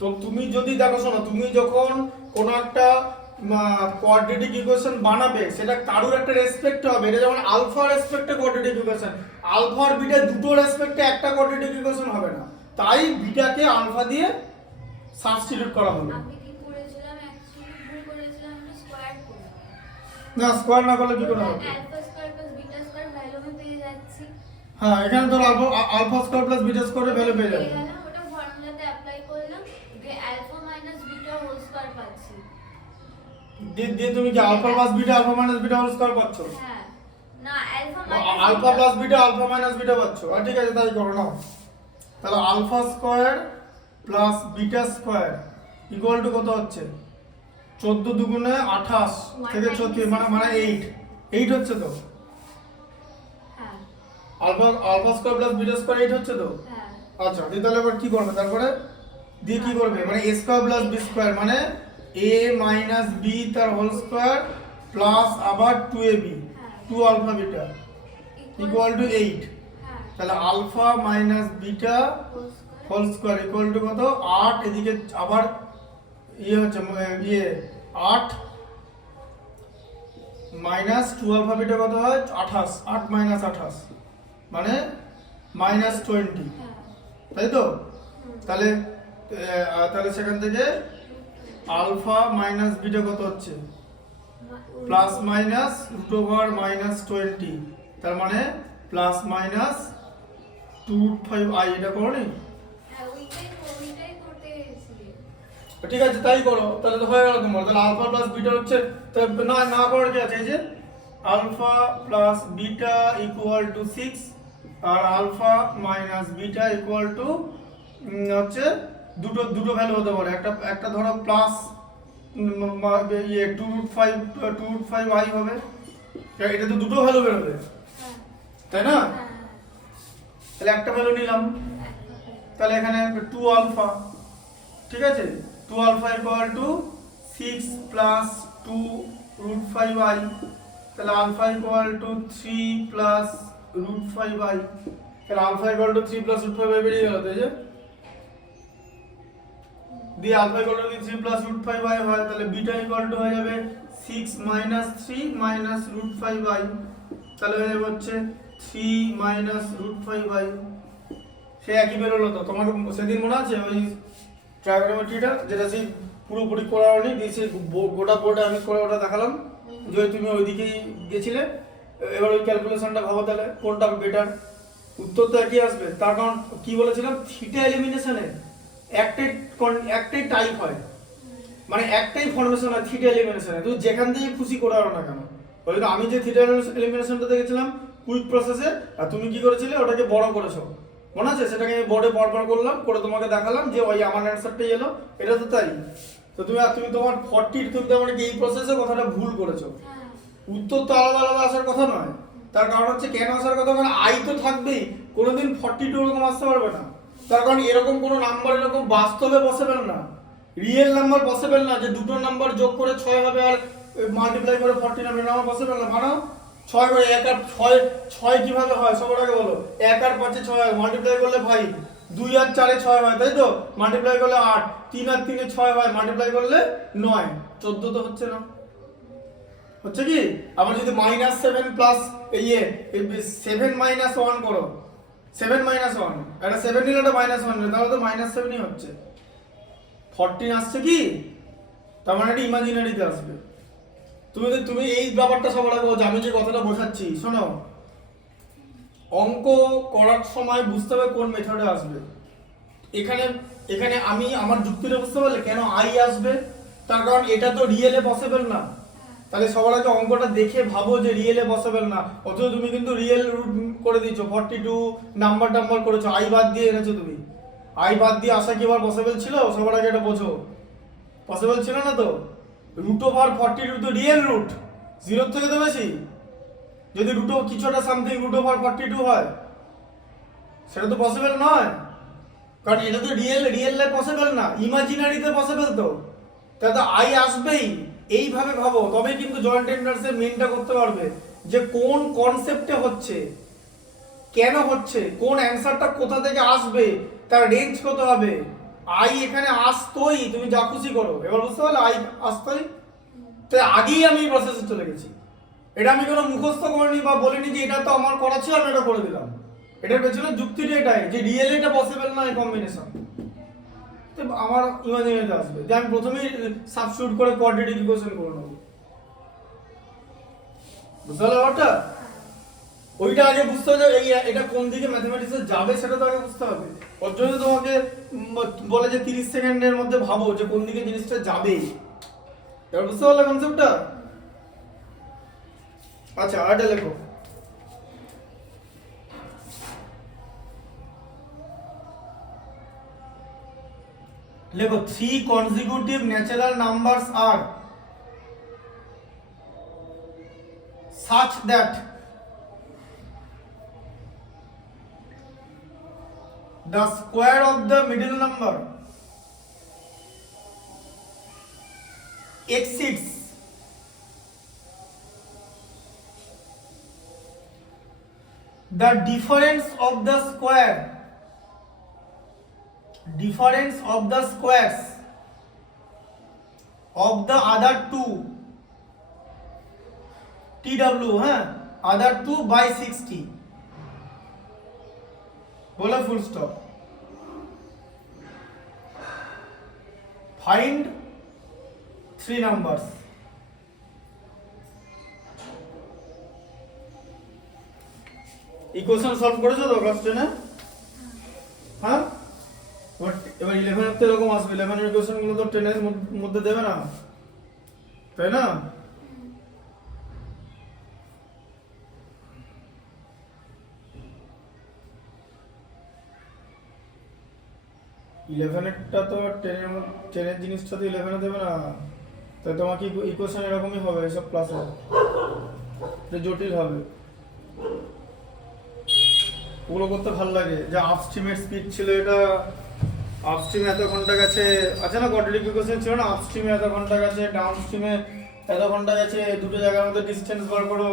তো তুমি যদি দেখো, শোনো, তুমি যখন কোনো একটা কোয়াড্রেটিক ইকুয়েশন বানাবে, সেটা কারোর একটা রেসপেক্ট হবে, এটা যেমন আলফা রেসপেক্টে কোয়াড্রেটিক ইকুয়েশন, আলফা আর বিটা দুটো রেসপেক্টে একটা কোয়াড্রেটিক ইকুয়েশন হবে না, তাই বিটাকে আলফা দিয়ে সাবস্টিটিউট করা হলো। আমি কি করেছিলাম অ্যাকচুয়ালি ভুল করেছিলাম, আমি স্কয়ার করে না স্কয়ার না করলে কি করে হবে? alpha square plus beta square value আমি পেয়ে যাচ্ছি। হ্যাঁ এখানে ধর আলফা স্কয়ার প্লাস বিটা স্কয়ারের ভ্যালু পেয়ে যাবে, এখানে ওটা ফর্মুলাতে অ্যাপ্লাই করলাম, যে alpha minus beta whole square পাচ্ছি। দিয়ে তুমি কি alpha plus beta alpha minus beta whole square পাচ্ছ? হ্যাঁ না alpha alpha plus beta alpha minus beta পাচ্ছ, আর ঠিক আছে তাই করো না। তাহলে alpha square plus beta square equal to কত হচ্ছে? 14 দুগুণে 28 থেকে 34 মানে 8 হচ্ছে তো। হ্যাঁ alpha square plus beta square 8 হচ্ছে তো। হ্যাঁ আচ্ছা দিয়ে তাহলে এবার কি করবে? তারপরে দিয়ে কি করবে? মানে a square plus b square মানে a মাইনাস b তার হোল স্কয়ার প্লাস আবার 2ab 2 alpha beta equal two 8। হ্যাঁ তাহলে alpha minus beta whole square whole square equal to কত? 8, এদিকে আবার হচ্ছে 8 মাইনাস 2 আলফা বিটা কত হয়? 28, 8 মাইনাস 28 মানে মাইনাস 20, হ্যাঁ তাই তো? তাহলে তাহলে সেখান থেকে আলফা মাইনাস বিটা কত হচ্ছে? Plus minus root over minus 20, তার মানে প্লাস মাইনাস 2√5i, এটা করো নি? হ্যাঁ ওইটাই করতে গেছি। ঠিক আছে তাই করো, তাহলে তো হয়ে গেল তোমার। তাহলে আলফা প্লাস বিটা হচ্ছে, তো না করার কি আছে? এই যে alpha plus beta equal to 6 আর alpha minus beta equal to হচ্ছে দুটো ভ্যালু হতে পারে, একটা ধরো প্লাস 2√5i হবে, এটা তো দুটো ভ্যালু বেরোবে, হ্যাঁ তাই না? হ্যাঁ তাহলে একটা ভ্যালু নিলাম, তাহলে এখানে 2 আলফা, ঠিক আছে, 2 alpha equal to 6 plus 2√5i, তাহলে alpha equal two 3 plus √5i, তাহলে alpha equal two 3 plus √5i বেরিয়ে গেল, তাই যে দিয়ে alpha equal two 3 plus √5i হয়, তাহলে বিটা ইকুয়াল টু হয়ে যাবে 6 মাইনাস 3 মাইনাস √5i, তাহলে হয়ে যাবে হচ্ছে 3 মাইনাস √5i। সে একই বেরোলো তো। তোমাকে সেদিন মনে আছে ওই ট্রাইগোনোমেট্রিটা, যেটা সেই পুরোপুরি করা হয়নি, দিয়ে সেই গোটা বোর্ডে আমি করে ওটা দেখালাম, যে তুমি ওইদিকেই গেছিলে। এবার ওই ক্যালকুলেশনটা ভাবো, তাহলে কোনটা বেটার? উত্তর তো একই আসবে, তার কারণ কি বলেছিলাম, থিটা এলিমিনেশনে একটাই টাইপ হয়, মানে একটাই ফর্মেশন হয় থিটা এলিমিনেশনে, তুমি যেখান থেকে খুশি করে আনো না কেন। বলে আমি যে থিটা এলিমিনেশনটা দেখেছিলাম, কুইক প্রসেসে, আর তুমি কি করেছিলে ওটাকে বড় করেছো, মনে আছে? সেটাকে আমি বোর্ডে পরপর করলাম, করে তোমাকে দেখালাম যে ওই আমার অ্যান্সারটাই এলো। এটা তো তাই। তো তুমি তোমার 40 তুমি তো মানে এই প্রসেসে কথাটা ভুল করেছো। হ্যাঁ উত্তর তো আলাদা আলাদা আসার কথা নয়। তার কারণ হচ্ছে কেন আসার কথা, মানে আই তো থাকবেই, কোনোদিন 42 এরকম আসতে পারবে না। তার কারণ এরকম কোনো নাম্বার এরকম বাস্তবে পসিবল না, রিয়েল নাম্বার পসিবল না যে দুটো নাম্বার যোগ করে 6 হবে আর মাল্টিপ্লাই করে 40 হবে, এটা আমার পসিবল না। মানো 6 করে 1 আর 6 কিভাবে হয় সবার আগে বলো। 1 আর 5 6 হয়, মাল্টিপ্লাই করলে 5, 2 আর 4 6 হয়, তাই তো? মাল্টিপ্লাই করলে 8, 3 আর 3 6 হয়, মাল্টিপ্লাই করলে 9, 14 তো হচ্ছে না, হচ্ছে কি? আবার যদি -7 প্লাস 7 -1 করো, 7 -1, এটা 7 নিলে এটা -1 নিলে, তাহলে তো -7ই হচ্ছে। 14 আসছে কি? তার মানে এটা ইমাজিনারিতে আসবে। তুমি এই ব্যাপারটা সবার আগে বোঝো, আমি যে কথাটা বোঝাচ্ছি শোনো। অঙ্ক করার সময় বুঝতে হবে কোন মেথডে আসবে। এখানে এখানে আমি আমার যুক্তিটা বুঝতে পারলে কেন আই আসবে, তার কারণ এটা তো রিয়েলে পসিবল না। তাহলে সবার আগে অঙ্কটা দেখে ভাবো যে রিয়েলে পসিবল না, অথচ তুমি কিন্তু রিয়েল রুট করে দিয়েছো, 42 নাম্বার করেছো, আই বাদ দিয়ে এনেছো তুমি। আই বাদ দিয়ে আসা কি আবার পসিবল ছিল? সবার আগে এটা বোঝো, পসিবল ছিল না তো। √42 তো রিয়েল রুট, 0 থেকে তো বেশি। যদি কিছুটা সামথিং √42 হয়, সেটা তো পসিবল নয়, কারণ এটা তো রিয়েল পসিবল না, ইমাজিনারিতে পসিবল। তো তাহলে তো আই আসবেই। এইভাবে ভাবো, তবে কিন্তু জয়েন্ট এন্ট্রান্সের মেইনটা করতে পারবে যে কোন কনসেপ্টে হচ্ছে, কেন হচ্ছে, কোন অ্যানসারটা কোথা থেকে আসবে, তার রেঞ্জ কত হবে। আই এখানে আসতোই, তুমি যা খুশি করো। এবার বুঝতে পারলে আই আসতোই, তাই আগেই আমি এই প্রসেসে চলে গেছি। এটা আমি কোনো মুখস্থ করিনি বা বলিনি যে এটা তো আমার করা ছিল আমি এটা করে দিলাম। এটার পেছনে যুক্তিটা এটাই যে রিয়েলি এটা পসিবল না এই কম্বিনেশন। তো আমার ইমাজিনারিতে আসবে যে আমি প্রথমেই সাবস্টিটিউট করে কোয়াড্রেটিক ইকুয়েশন করে নেব। বুঝতে পারলে ব্যাপারটা? ওইটা আগে বুঝতে হবে, এটা কোন দিকে ম্যাথমেটিক্সে যাবে সেটা তো আগে বুঝতে হবে। ওর জন্য তোমাকে বলে যে 30 সেকেন্ডের মধ্যে ভাবো যে কোন দিকে জিনিসটা যাবে। এবার বুঝতে পারলে কনসেপ্টটা? আচ্ছা, আরেকটা লেখো। লেখো 3 consecutive natural numbers are such that the square of the middle number exceeds the difference of the squares of the other two TW, other two by 60, बोला full stop. Find 3 numbers. Equation solve করেছো তো class 10 এ? হ্যাঁ, এবার 11 এর তো এরকম আসবে। 11 এর ইকুয়েশন গুলো তো 10 এর মধ্যে দেবে না, তাই না? ইলেভেনেরটা তো 10 এর জিনিসটা তো 11 এ দেবে না, তাই তোমাকে ইকুয়েশন এরকমই হবে, এসব ক্লাসে এটা জটিল হবে। ওগুলো করতে ভালো লাগে, যে আপস্ট্রিমের স্পিড ছিল, এটা আপস্ট্রিমে এত ঘন্টা গেছে, আছে না কোয়াড্রেটিক ইকুয়েশন ছিল না, আপস্ট্রিমে এত ঘন্টা গেছে, ডাউনস্ট্রিমে এত ঘন্টা গেছে, দুটো জায়গার মধ্যে ডিসটেন্স বার করো,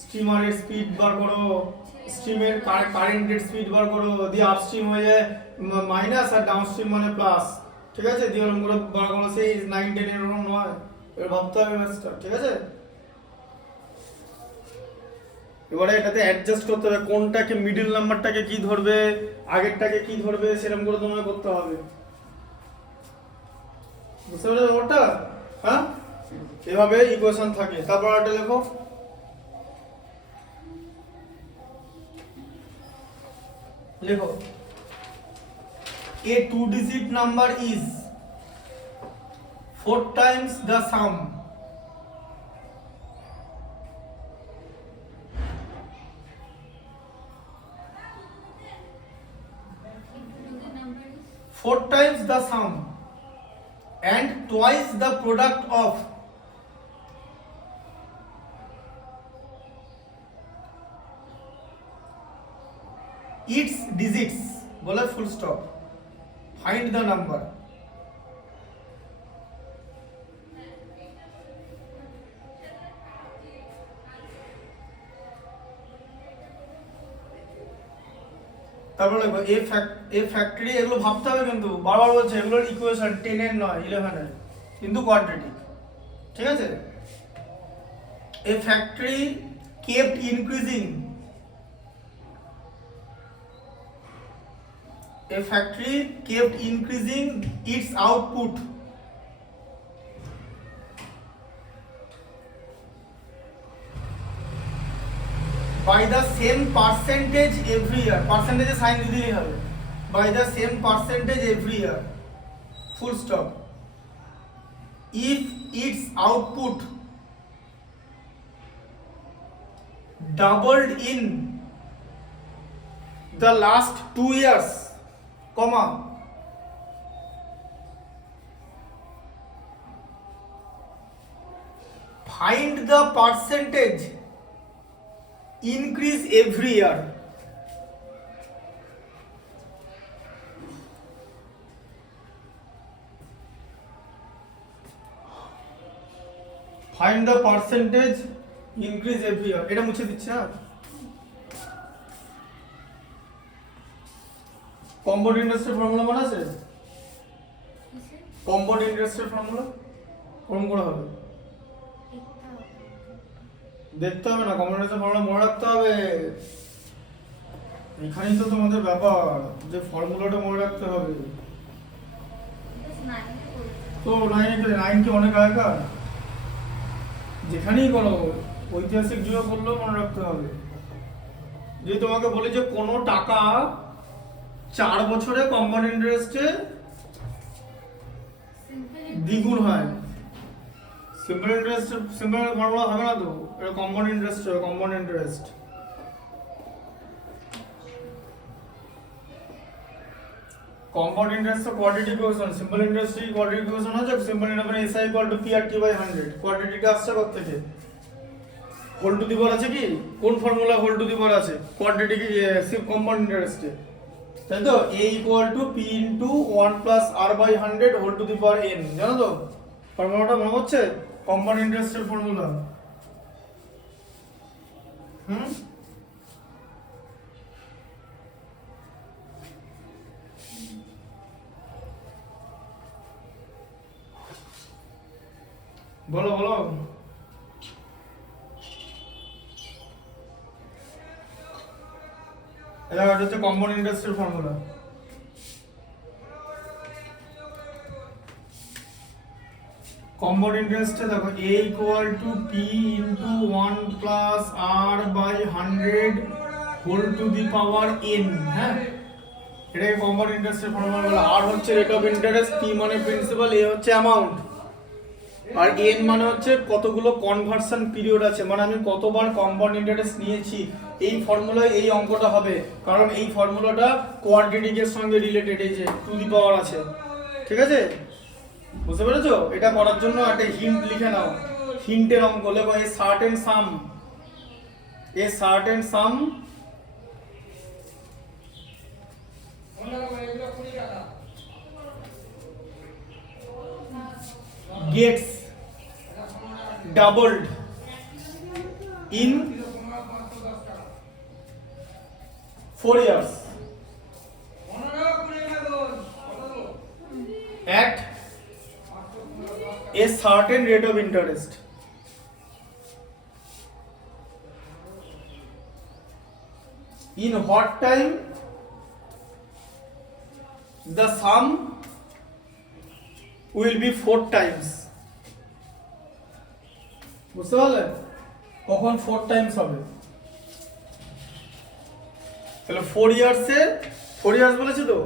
স্টিমারের স্পিড বার করো, স্ট্রিমের কারেন্টের স্পিড বার করো, দিয়ে আপস্ট্রিম হয়ে যায় মাইনাস আর ডাউনস্ট্রিম মানে প্লাস, ঠিক আছে? দিয়ে ওরকম করে বার করো, সেই 9 10 এরকম নয়, এবার ভাবতে হবে ম্যাথটা, ঠিক আছে? এবারে এটাতে অ্যাডজাস্ট করতে হবে কোনটাকে, মিডল নাম্বারটাকে কি ধরবে, আগেরটাকে কি ধরবে, সেরকম করে তোমাকে করতে হবে। বুঝতে পারলে ব্যাপারটা? হ্যাঁ, এভাবে ইকুয়েশন থাকে। তারপর একটা লেখো, a 2-digit number is 4 times the sum 4 times the sum and twice the product of its digits বলে full stop find the number. তারপরে দেখো এ ফ্যাক্টরি, এগুলো ভাবতে হবে কিন্তু বারবার বলছে এগুলোর ইকুয়েশন 10 এর নয় 11 এর, কিন্তু কোয়াড্রেটিক। ঠিক আছে, এ factory kept increasing, a factory kept increasing its output by the same percentage every year, percentage sign দিলেই হবে, by the same percentage every year, full stop, if its output doubled in the last 2 years, comma, find the percentage increase every year. Find the percentage increase every year. এটা মুছে দিচ্ছি না। Compound ইন্টারেস্টের formula মনে আছে? Compound ইন্টারেস্টের formula কোন করে হবে? দেখতে হবে না, কম্পাউন্ড ইন্টারেস্টের ফর্মুলা মনে রাখতে হবে। এখানেই তো তোমাদের ব্যাপার, যে ফর্মুলাটা মনে রাখতে হবে। তো 9 কি অনেক আগেকার? যেখানেই করো ঐতিহাসিক যুগে করলেও মনে রাখতে হবে। যে তোমাকে বলি যে কোনো টাকা 4 বছরে কম্পাউন্ড ইন্টারেস্টে দ্বিগুণ হয়। সিম্পল ইন্টারেস্ট সিম্পল ফর্মুলা হবে না তো, এটা কম্পাউন্ড ইন্টারেস্ট হবে, compound interest. Compound interest quadratic equation, simple interest কি কোয়াড্রেটিক ইকুয়েশন আছে? সিম্পল ইন্টারেস্ট SI = PRT/100, কোয়াড্রেটিকটা আসছে কত থেকে? হোল টু দি পাওয়ার আছে কি? কোন ফর্মুলা হোল টু দি পাওয়ার আছে কোয়াড্রেটিক কম্পাউন্ড ইন্টারেস্টে? তাই তো, A = P * 1 + R/100 whole to the power n, জানো তো ফর্মুলাটা মনে হচ্ছে? কম্পাউন্ড ইন্টারেস্টের ফর্মুলা। বলো বলো। এটা হচ্ছে কম্পাউন্ড ইন্টারেস্টের ফর্মুলা। কম্পাউন্ড ইন্টারেস্টে দেখো A = P * 1 + R/100 whole to the power n। হ্যাঁ, এটাকে কম্পাউন্ড ইন্টারেস্টের ফর্মুলা বলে। R হচ্ছে রেট অফ ইন্টারেস্ট, P মানে প্রিন্সিপাল, A হচ্ছে অ্যামাউন্ট, আর n মানে হচ্ছে কতগুলো কনভার্সন পিরিয়ড আছে, মানে আমি কতবার কম্পাউন্ড ইন্টারেস্ট নিয়েছি। এই ফর্মুলায় এই অঙ্কটা হবে, কারণ এই ফর্মুলাটা কোয়াড্রেটিকের সঙ্গে রিলেটেড, এই যে টু দি পাওয়ার আছে। ঠিক আছে, বুঝতে পেরেছো? এটা করার জন্য একটা হিন্ট লিখে নাও, হিন্টের অঙ্ক লেখো a certain sum gets doubled in 4 years at a certain rate of interest. In what time the sum will be 4 times? বুঝতে পারলে কখন 4 টাইমস হবে? তাহলে 4 ইয়ার্সে 4 ইয়ার্স বলেছে তো,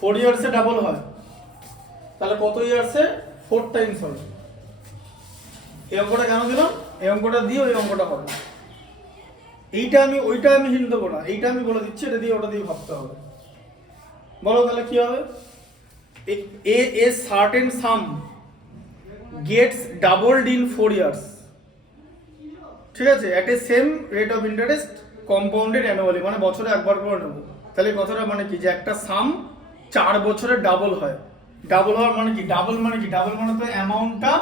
4 ইয়ার্সে ডাবল হয়, তাহলে কত ইয়ার্সে 4 টাইমস হবে। এই অঙ্কটা কেন দিলাম? এই অঙ্কটা দিয়ে ওই অঙ্কটা হবে। ওইটা আমি হিন্ট দেবো না, এইটা আমি বলে দিচ্ছি, এটা দিয়ে ওটা দিয়ে ভাবতে হবে। বলো তাহলে কি হবে? a certain sum gets doubled in 4 years, ঠিক আছে, at a same rate of interest compounded annually, মানে বছরে একবার করে নেব। তাহলে কথাটা মানে কি, যে একটা সাম 4 বছরে ডাবল হয়। ডাবল হওয়ার মানে কি, ডাবল মানে কি, ডাবল মানে তো অ্যামাউন্টটা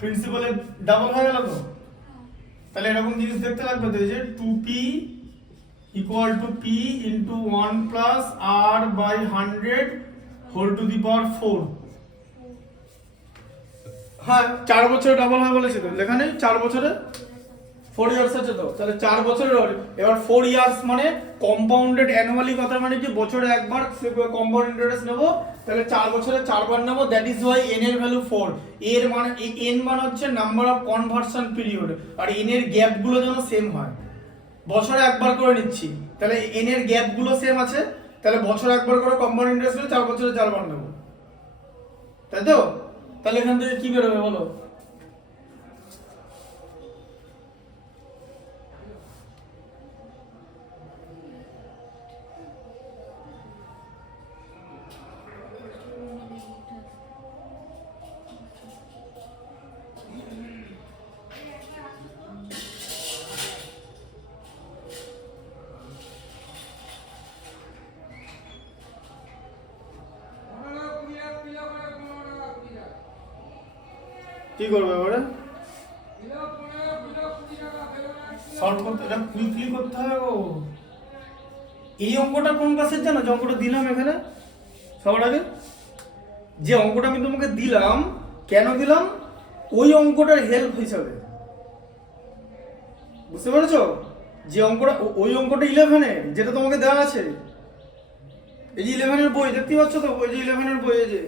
প্রিন্সিপালের ডাবল হয়ে গেল তো। তাহলে এরকম জিনিস দেখতে লাগবে তো, এই যে 2p equal to p into 1 plus r by 100 whole to the power 4। হ্যাঁ 4 বছরে ডাবল হয় বলেছে তো, লেখা নেই 4 বছরে 4 ইয়ার্স আছে তো, তাহলে 4 বছরের হবে। এবার 4 ইয়ার্স মানে কম্পাউন্ডেড অ্যানুয়ালি, কথা মানে কি বছরে একবার কম্পাউন্ড ইন্টারেস্ট নেব, তাহলে 4 বছরে 4 বার নেব, দ্যাট ইজ ওয়াই n এর ভ্যালু 4। এর মানে n মানে হচ্ছে নাম্বার অফ কনভার্সন পিরিয়ড, আর n এর গ্যাপ গুলো যেন সেম হয়। বছরে একবার করে নিচ্ছি, তাহলে n এর গ্যাপ গুলো সেম আছে, তাহলে বছরে একবার করে কম্পাউন্ড ইন্টারেস্ট হলে 4 বছরে 4 বার নেব, তাই তো। তাহলে এখান থেকে কি বেরোবে বলো? কি করবে এবারে? সলভ করতে, এটা কুইকলি করতে হবে গো। এই অঙ্কটা কোন ক্লাসের জানো, যে অঙ্কটা দিলাম এখানে সবার আগে, যে অঙ্কটা আমি তোমাকে দিলাম, কেন দিলাম? ওই অঙ্কটার হেল্প হিসাবে, বুঝতে পেরেছো? যে অঙ্কটা, ওই অঙ্কটা 11-এর, যেটা তোমাকে দেওয়া আছে, এই যে 11-এর বই দেখতে পাচ্ছ তো, ওই যে 11-এর বই, এই যে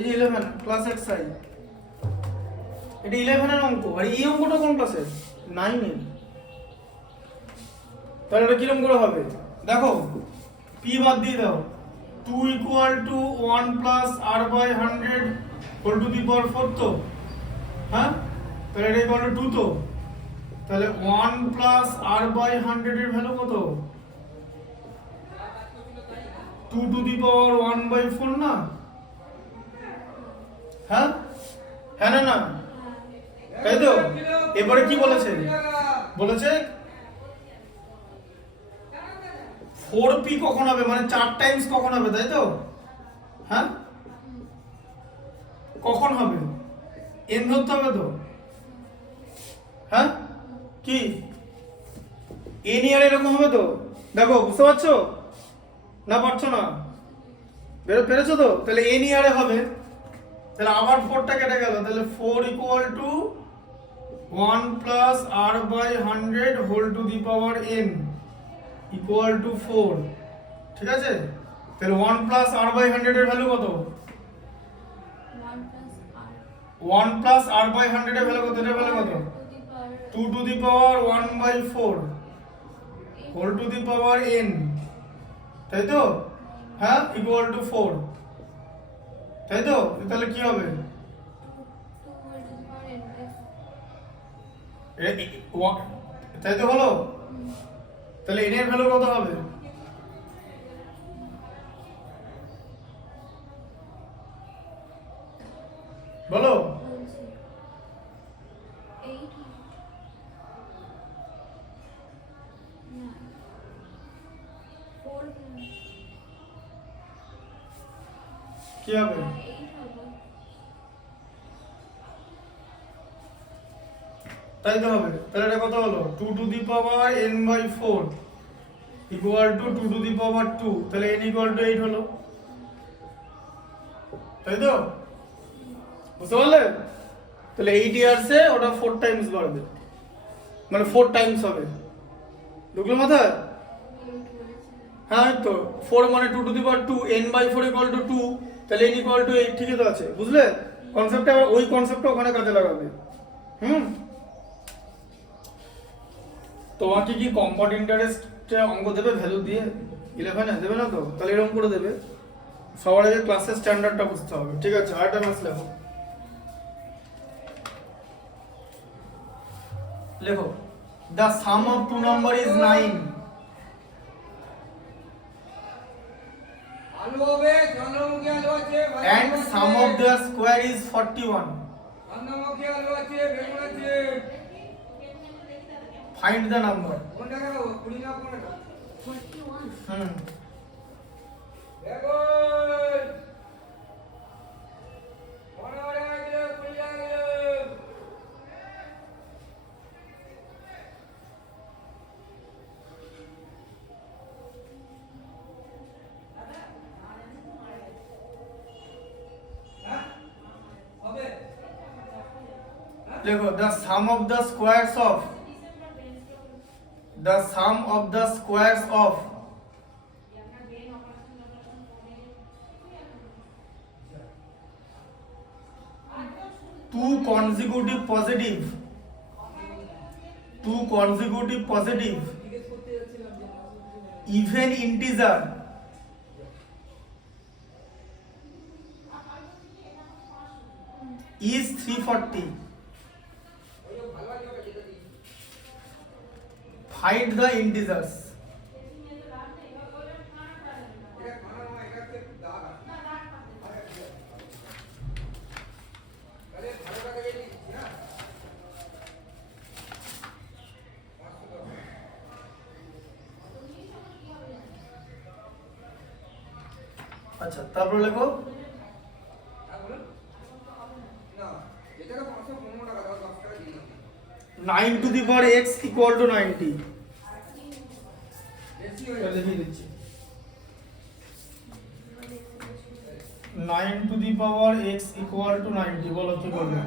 11 ক্লাস এক্সাই, এটা 11-এর অঙ্ক। আর এই অঙ্কটা কোন ক্লাসের? 9-এর। তাহলে এটা কিরকম করে হবে দেখো, p বাদ দিয়ে দাও, 2 equal to 1 plus r by 100 whole to the power 4 তো, হ্যাঁ, তাহলে এটা equal to 2 তো, তাহলে 1 plus r by 100 এর ভ্যালু কত? 2 to the power 1 by 4 না? হ্যাঁ হ্যাঁ না না, তাই তো। এবারে কি বলেছে? বলেছে 4p কখন হবে, মানে 4 টাইমস কখন হবে, তাই তো। হ্যাঁ কখন হবে, n ধরতে হবে তো, হ্যাঁ কি n ইয়ার এরকম হবে তো। দেখো বুঝতে পারছো না, পারছো না? পেরেছো তো? তাহলে n ইয়ারে হবে, তাহলে আবার 4টা কেটে গেল, তাহলে 4 equal to 1 plus r by 100 whole to the power n equal to 4, ঠিক আছে। তাহলে 1 plus r by 100 এর ভ্যালু কত? 1 plus r by 100 এর ভ্যালু কত? এর ভ্যালু কত? 2 to the power 1 by 4 whole to the power n, তাই তো। হ্যাঁ equal to 4, তাই তো। তাহলে কি হবে? তাই তো হলো। তাহলে n এর ভ্যালু কত হবে? বলো। কি হবে? তাই তো হবে। তাহলে এটা কত হলো? 2 to the power n by 4 equal to 2 to the power 2, তাহলে n equal to 8 হলো, তাই তো। বুঝতে পারলে? তাহলে 8 ইয়ার্সে ওটা 4 টাইমস বাড়বে, মানে 4 টাইমস হবে। ঢুকলো মাথায়? হ্যাঁ তো 4 মানে 2 to the power 2, n by 4 equal to 2, তাহলে n equal to 8, ঠিকই তো আছে। বুঝলে কনসেপ্টটা? আবার ওই কনসেপ্টটা ওখানে কাজে লাগাবে। তোমাকে কি কম্পাউন্ড ইন্টারেস্টে অঙ্ক দেবে ভ্যালু দিয়ে 11-এ? দেবে না তো, তাহলে এরকম করে দেবে। সবার আগে ক্লাসের স্ট্যান্ডার্ডটা বুঝতে হবে, ঠিক আছে। আরেকটা ম্যাথ লেখো, লেখো the sum of two number is 9। and sum of their square is 41. আন্দামুখী আলু আছে, বেগুন আছে। Find the number. কোনটা খাবো? 20 না 15? 41. হুম বেগুন 15 টাকা কিলো, 20 টাকা কিলো। হ্যাঁ? হবে? দেখো the sum of the squares of two consecutive positive জিজ্ঞেস করতে যাচ্ছিলাম যে even integer is 340. Find the integers. আচ্ছা তারপর লেখো 9 to the power x equal to 90. এটা লিখে দিচ্ছি 9 to the power x equal to 90 বলো কি করবে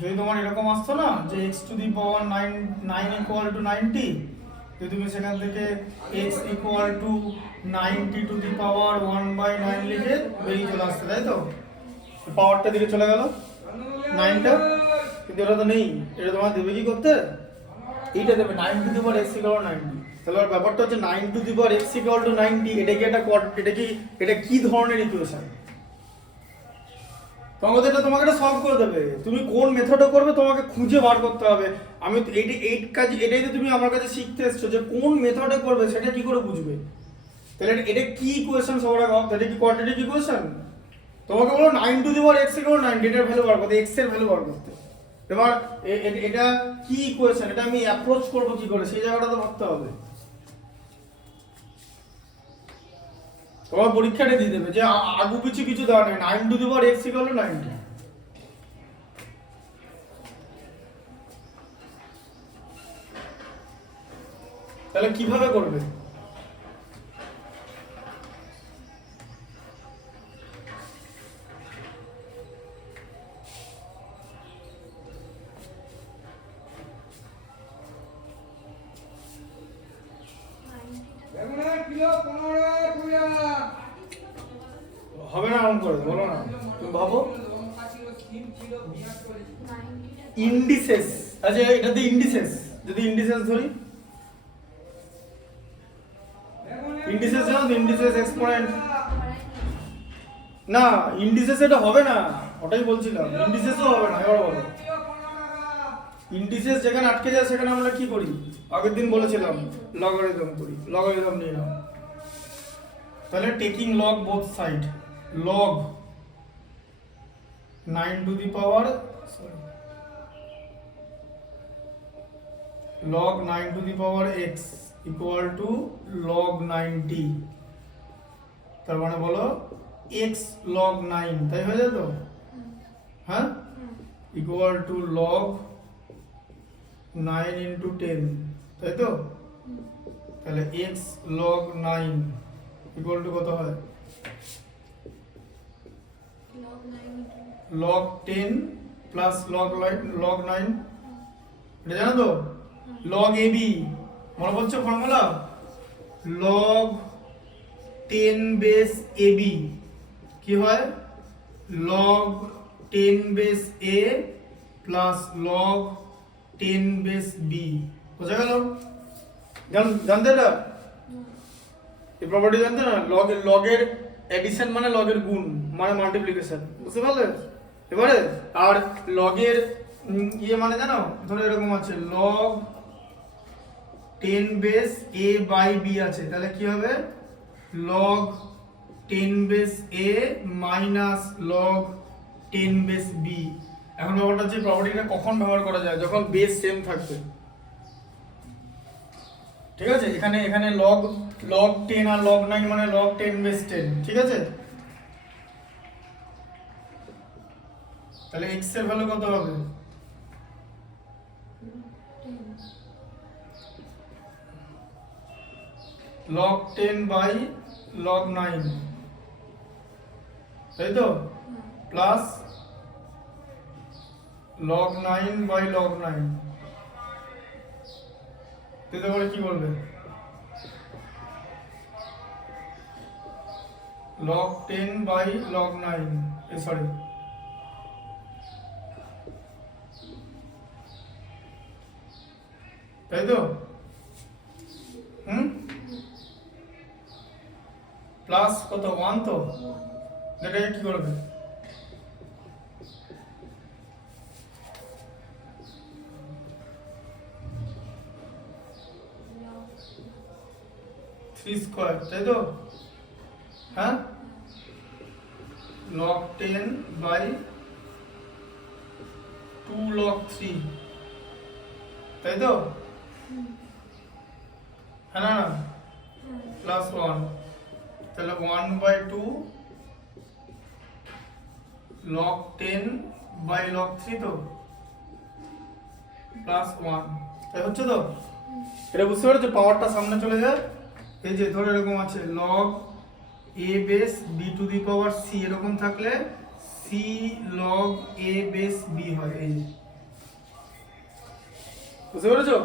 যদি তোমার এরকম আসতো না যে x to the power 9 equal to 90 যদি তুমি সেখান থেকে x equal to 90 to the power 1/9 লিখে বেরিয়ে চলে আসছে তাই তো পাওয়ারটা দিকে চলে গেল 9টা কিন্তু এটা তো নেই এটা তোমার দেবে কি করতে এইটা দেবে 9 to the power x equal to 90 তাহলে আর ব্যাপারটা হচ্ছে 9 to the power x equal to 90 এটা কি ধরনের ইকুয়েশন তোমাকে এটা সলভ করে দেবে তুমি কোন মেথডে করবে তোমাকে খুঁজে বার করতে হবে আমি তো এটাই তো তুমি আমার কাছে শিখতে এসছো যে কোন মেথডে করবে সেটা কি করে বুঝবে তাহলে এটা কি ইকুয়েশন সবার আগে এটা কি কোয়াড্রেটিক ইকুয়েশন তোমাকে বলো 9 to the power x equal to 90 এটার ভ্যালু বার করতে x এর ভ্যালু বার করতে এবার এটা কি ইকুয়েশন এটা আমি অ্যাপ্রোচ করব কি করে সেই জায়গাটা তো ভাবতে হবে তোমার পরীক্ষাটা দিয়ে দেবে যে আগু পিছু কিছু দেওয়া নেই 9 to the power x equal to 90 তাহলে কিভাবে করবে বেগুনের কিলো 15 টাকা 20 টাকা। হবে না অঙ্ক করে বলো না তুমি ভাবো লঙ্কা ছিল, সিম ছিল, পেঁয়াজ করেছি। 90 ইন্ডিসেস আচ্ছা এটাতে ইন্ডিসেস যদি ইন্ডিসেস ধরি বেগুনের ইন্ডিসেস জানো তো ইন্ডিসেস এক্সপোনেন্ট করাই না ইন্ডিসেস এটা হবে না ওটাই বলছিলাম ইন্ডিসেসও হবে না এবার বলো কিলো 15 টাকা। ইন্ডিসেস যেখানে আটকে যায় সেখানে আমরা কি করি আগের দিন বলেছিলাম লগারিদম করি লগারিদম নিয়ে নাও তাহলে taking log both side log 9 to the power log 9 to the power x equal to log 90 তার মানে বলো x log 9 তাই হয়ে যায় তো হ্যাঁ equal to log 9 into 10 তাই তো তাহলে x log 9 equal to কত হয় log 9 log 10 plus log 9 এটা জানো তো log ab মনে পড়ছে ফর্মুলা log 10 base ab কি হয় log 10 base a plus log 10 base b বুঝা গেল জানতে এটা এই প্রপার্টি জানতে না লগের এডিশন মানে লগের গুণ মানে মাল্টিপ্লিকেশন বুঝতে পারলে এবারে আর লগের ইয়ে মানে জানো ধরো এরকম আছে log 10 base a by b আছে তাহলে কি হবে log 10 বেস a মাইনাস লগ 10 বেস b। এখন ব্যাপারটা হচ্ছে প্রপার্টিটা কখন ব্যবহার করা যায়, যখন বেস সেম থাকবে। ঠিক আছে, এখানে এখানে লগ 10 আর লগ 9 মানে লগ 10 বেস 10, ঠিক আছে। তাহলে x এর ভ্যালু কত হবে? log 10 বাই log 9, তাই তো, প্লাস log 9 বাই log 9। দিতে পারে কি বলবে? log 10 বাই log 9, সরি তাই তো, প্লাস কত 1 তো, এটাকে কি করবে? থ্রি স্কোয়ার, তাই তো, হ্যাঁ, log 10 বাই 2 log 3, তাই তো, হ্যাঁ না, প্লাস 1, তাহলে 1 বাই 2 log 10 বাই log 3 তো, প্লাস 1, তাই হচ্ছে তো। এটা বুঝতে পারছো, পাওয়ারটা সামনে চলে যায়। এই যে ধরে এরকম আছে log a base b two the power c, এরকম থাকলে c log a base b হয়। এই যে বুঝতে পেরেছো,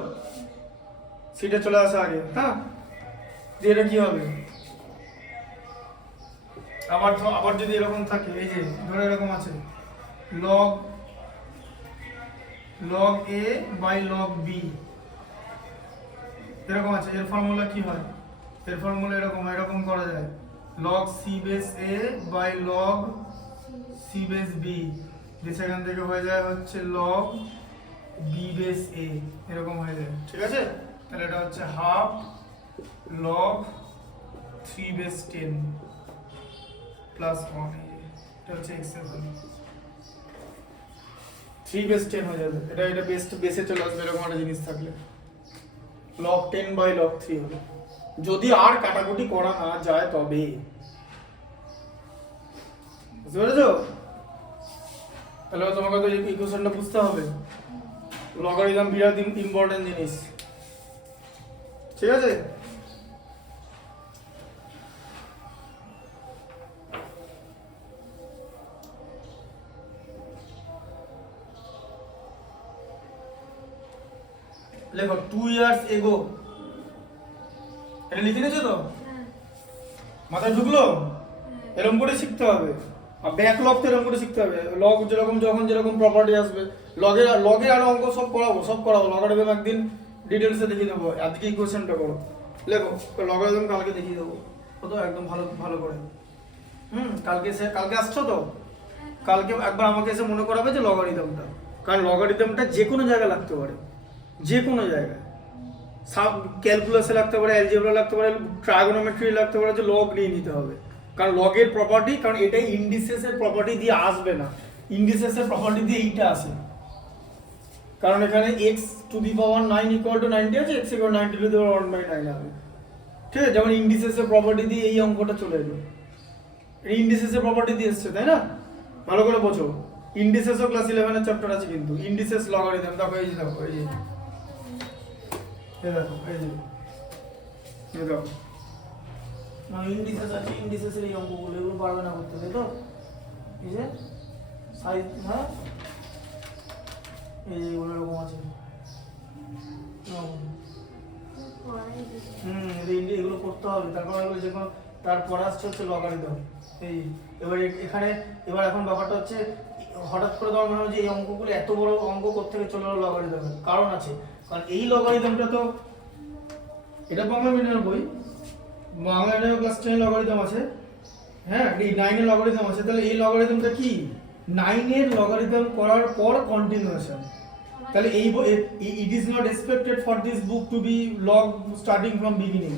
সিটা চলে আসে আগে, হ্যাঁ। দিয়ে এটা কি হবে? আবার যদি এরকম থাকে, এই যে ধরে এরকম আছে log a by log b, এরকম আছে। এর ফর্মুলা কি হয়? এর ফর্মুলা এরকম করা যায়, log c base a by log c base b, সেখান থেকে হয়ে যায় হচ্ছে log b বেস a, এরকম হয়ে যায়, ঠিক আছে। তাহলে এটা হচ্ছে হাফ log 3 বেস 10 প্লাস 1, এটা হচ্ছে x এর ভ্যালু। 3 বেস 10 হয়ে যাবে, এটা বেসে চলে আসবে এরকম একটা জিনিস থাকলে, log 10 বাই log 3 হবে, যদি আর কাটাকুটি করা না যায় তবে। বুঝতে পেরেছো? তাহলে তোমাকে তো ইকুয়েশনটা বুঝতে হবে। লগারিদম বিরাট ইম্পর্টেন্ট জিনিস, ঠিক আছে। লেখো 2 years ago, এটা লিখে নিয়েছো তো, মাথায় ঢুকলো? এরকম করে শিখতে হবে। আর ব্যাকলগ তো এরকম করে শিখতে হবে। লগ যেরকম যখন যেরকম প্রপার্টি আসবে, লগের আরো অঙ্ক সব করাবো। লগারিদম একদিন ডিটেলসে দেখিয়ে দেবো, আজকে ইকুয়েশনটা করো। লেখো লগারিদম কালকে দেখিয়ে দেবো, কত একদম ভালো করে। কালকে আসছো তো, কালকে একবার আমাকে এসে মনে করাবে যে লগারিদমটা, কারণ লগারিদমটা যে কোনো জায়গায় লাগতে পারে, যে কোনো জায়গায়। ক্যালকুলাসে লাগতে পারে, অ্যালজেব্রা লাগতে পারে, ট্রাইগোনোমেট্রি লাগতে পারে, যে লগ নিয়ে নিতে হবে। কারণ লগের প্রপার্টি, কারণ এটাই ইন্ডিসেসের প্রপার্টি দিয়ে আসবে না, ইন্ডিসেসের প্রপার্টি দিয়ে এইটা আসে। কারণ এখানে x two the power 9 equal to 90 আছে, x ইকুয়াল 90 টু দি পাওয়ার 1/9 হবে, ঠিক আছে। যেমন ইন্ডিসেসের প্রপার্টি দিয়ে এই অঙ্কটা চলে এলো, এই ইন্ডিসেসের প্রপার্টি দিয়ে এসছে, তাই না? ভালো করে বোঝো, ইন্ডিসেসও ক্লাস 11 এর চ্যাপ্টার আছে কিন্তু, ইন্ডিসেস লগারিদম। দেখো এই যে, দেখো এই যে, দেখো ইন্ডিসেস আছে, ইন্ডিসেসের এই অঙ্কগুলো, এগুলো পারবে না করতে, তাই তো। এই যে সাইজ, হ্যাঁ, এইগুলো এরকম আছে, এগুলো করতে হবে। তারপর এগুলো যে কোনো, তারপর আসছে হচ্ছে লগারিদম। এই এবার এখন ব্যাপারটা হচ্ছে, হঠাৎ করে তোমার মনে হয় যে এই অঙ্কগুলো এত বড় অঙ্ক কোত্থেকে চলে এলো লগারিদমের, কারণ আছে। কারণ এই লগারিদমটা তো, এটা বাংলা মিডিয়ামের বই, বাংলা মিডিয়ামের ক্লাস 10 লগারিদম আছে, হ্যাঁ, এই 9 এর লগারিদম আছে। তাহলে এই লগারিদমটা কি 9 এর লগারিদম করার পর কন্টিনিউয়েশন। তাহলে এই it is not expected for this book to be log starting from beginning,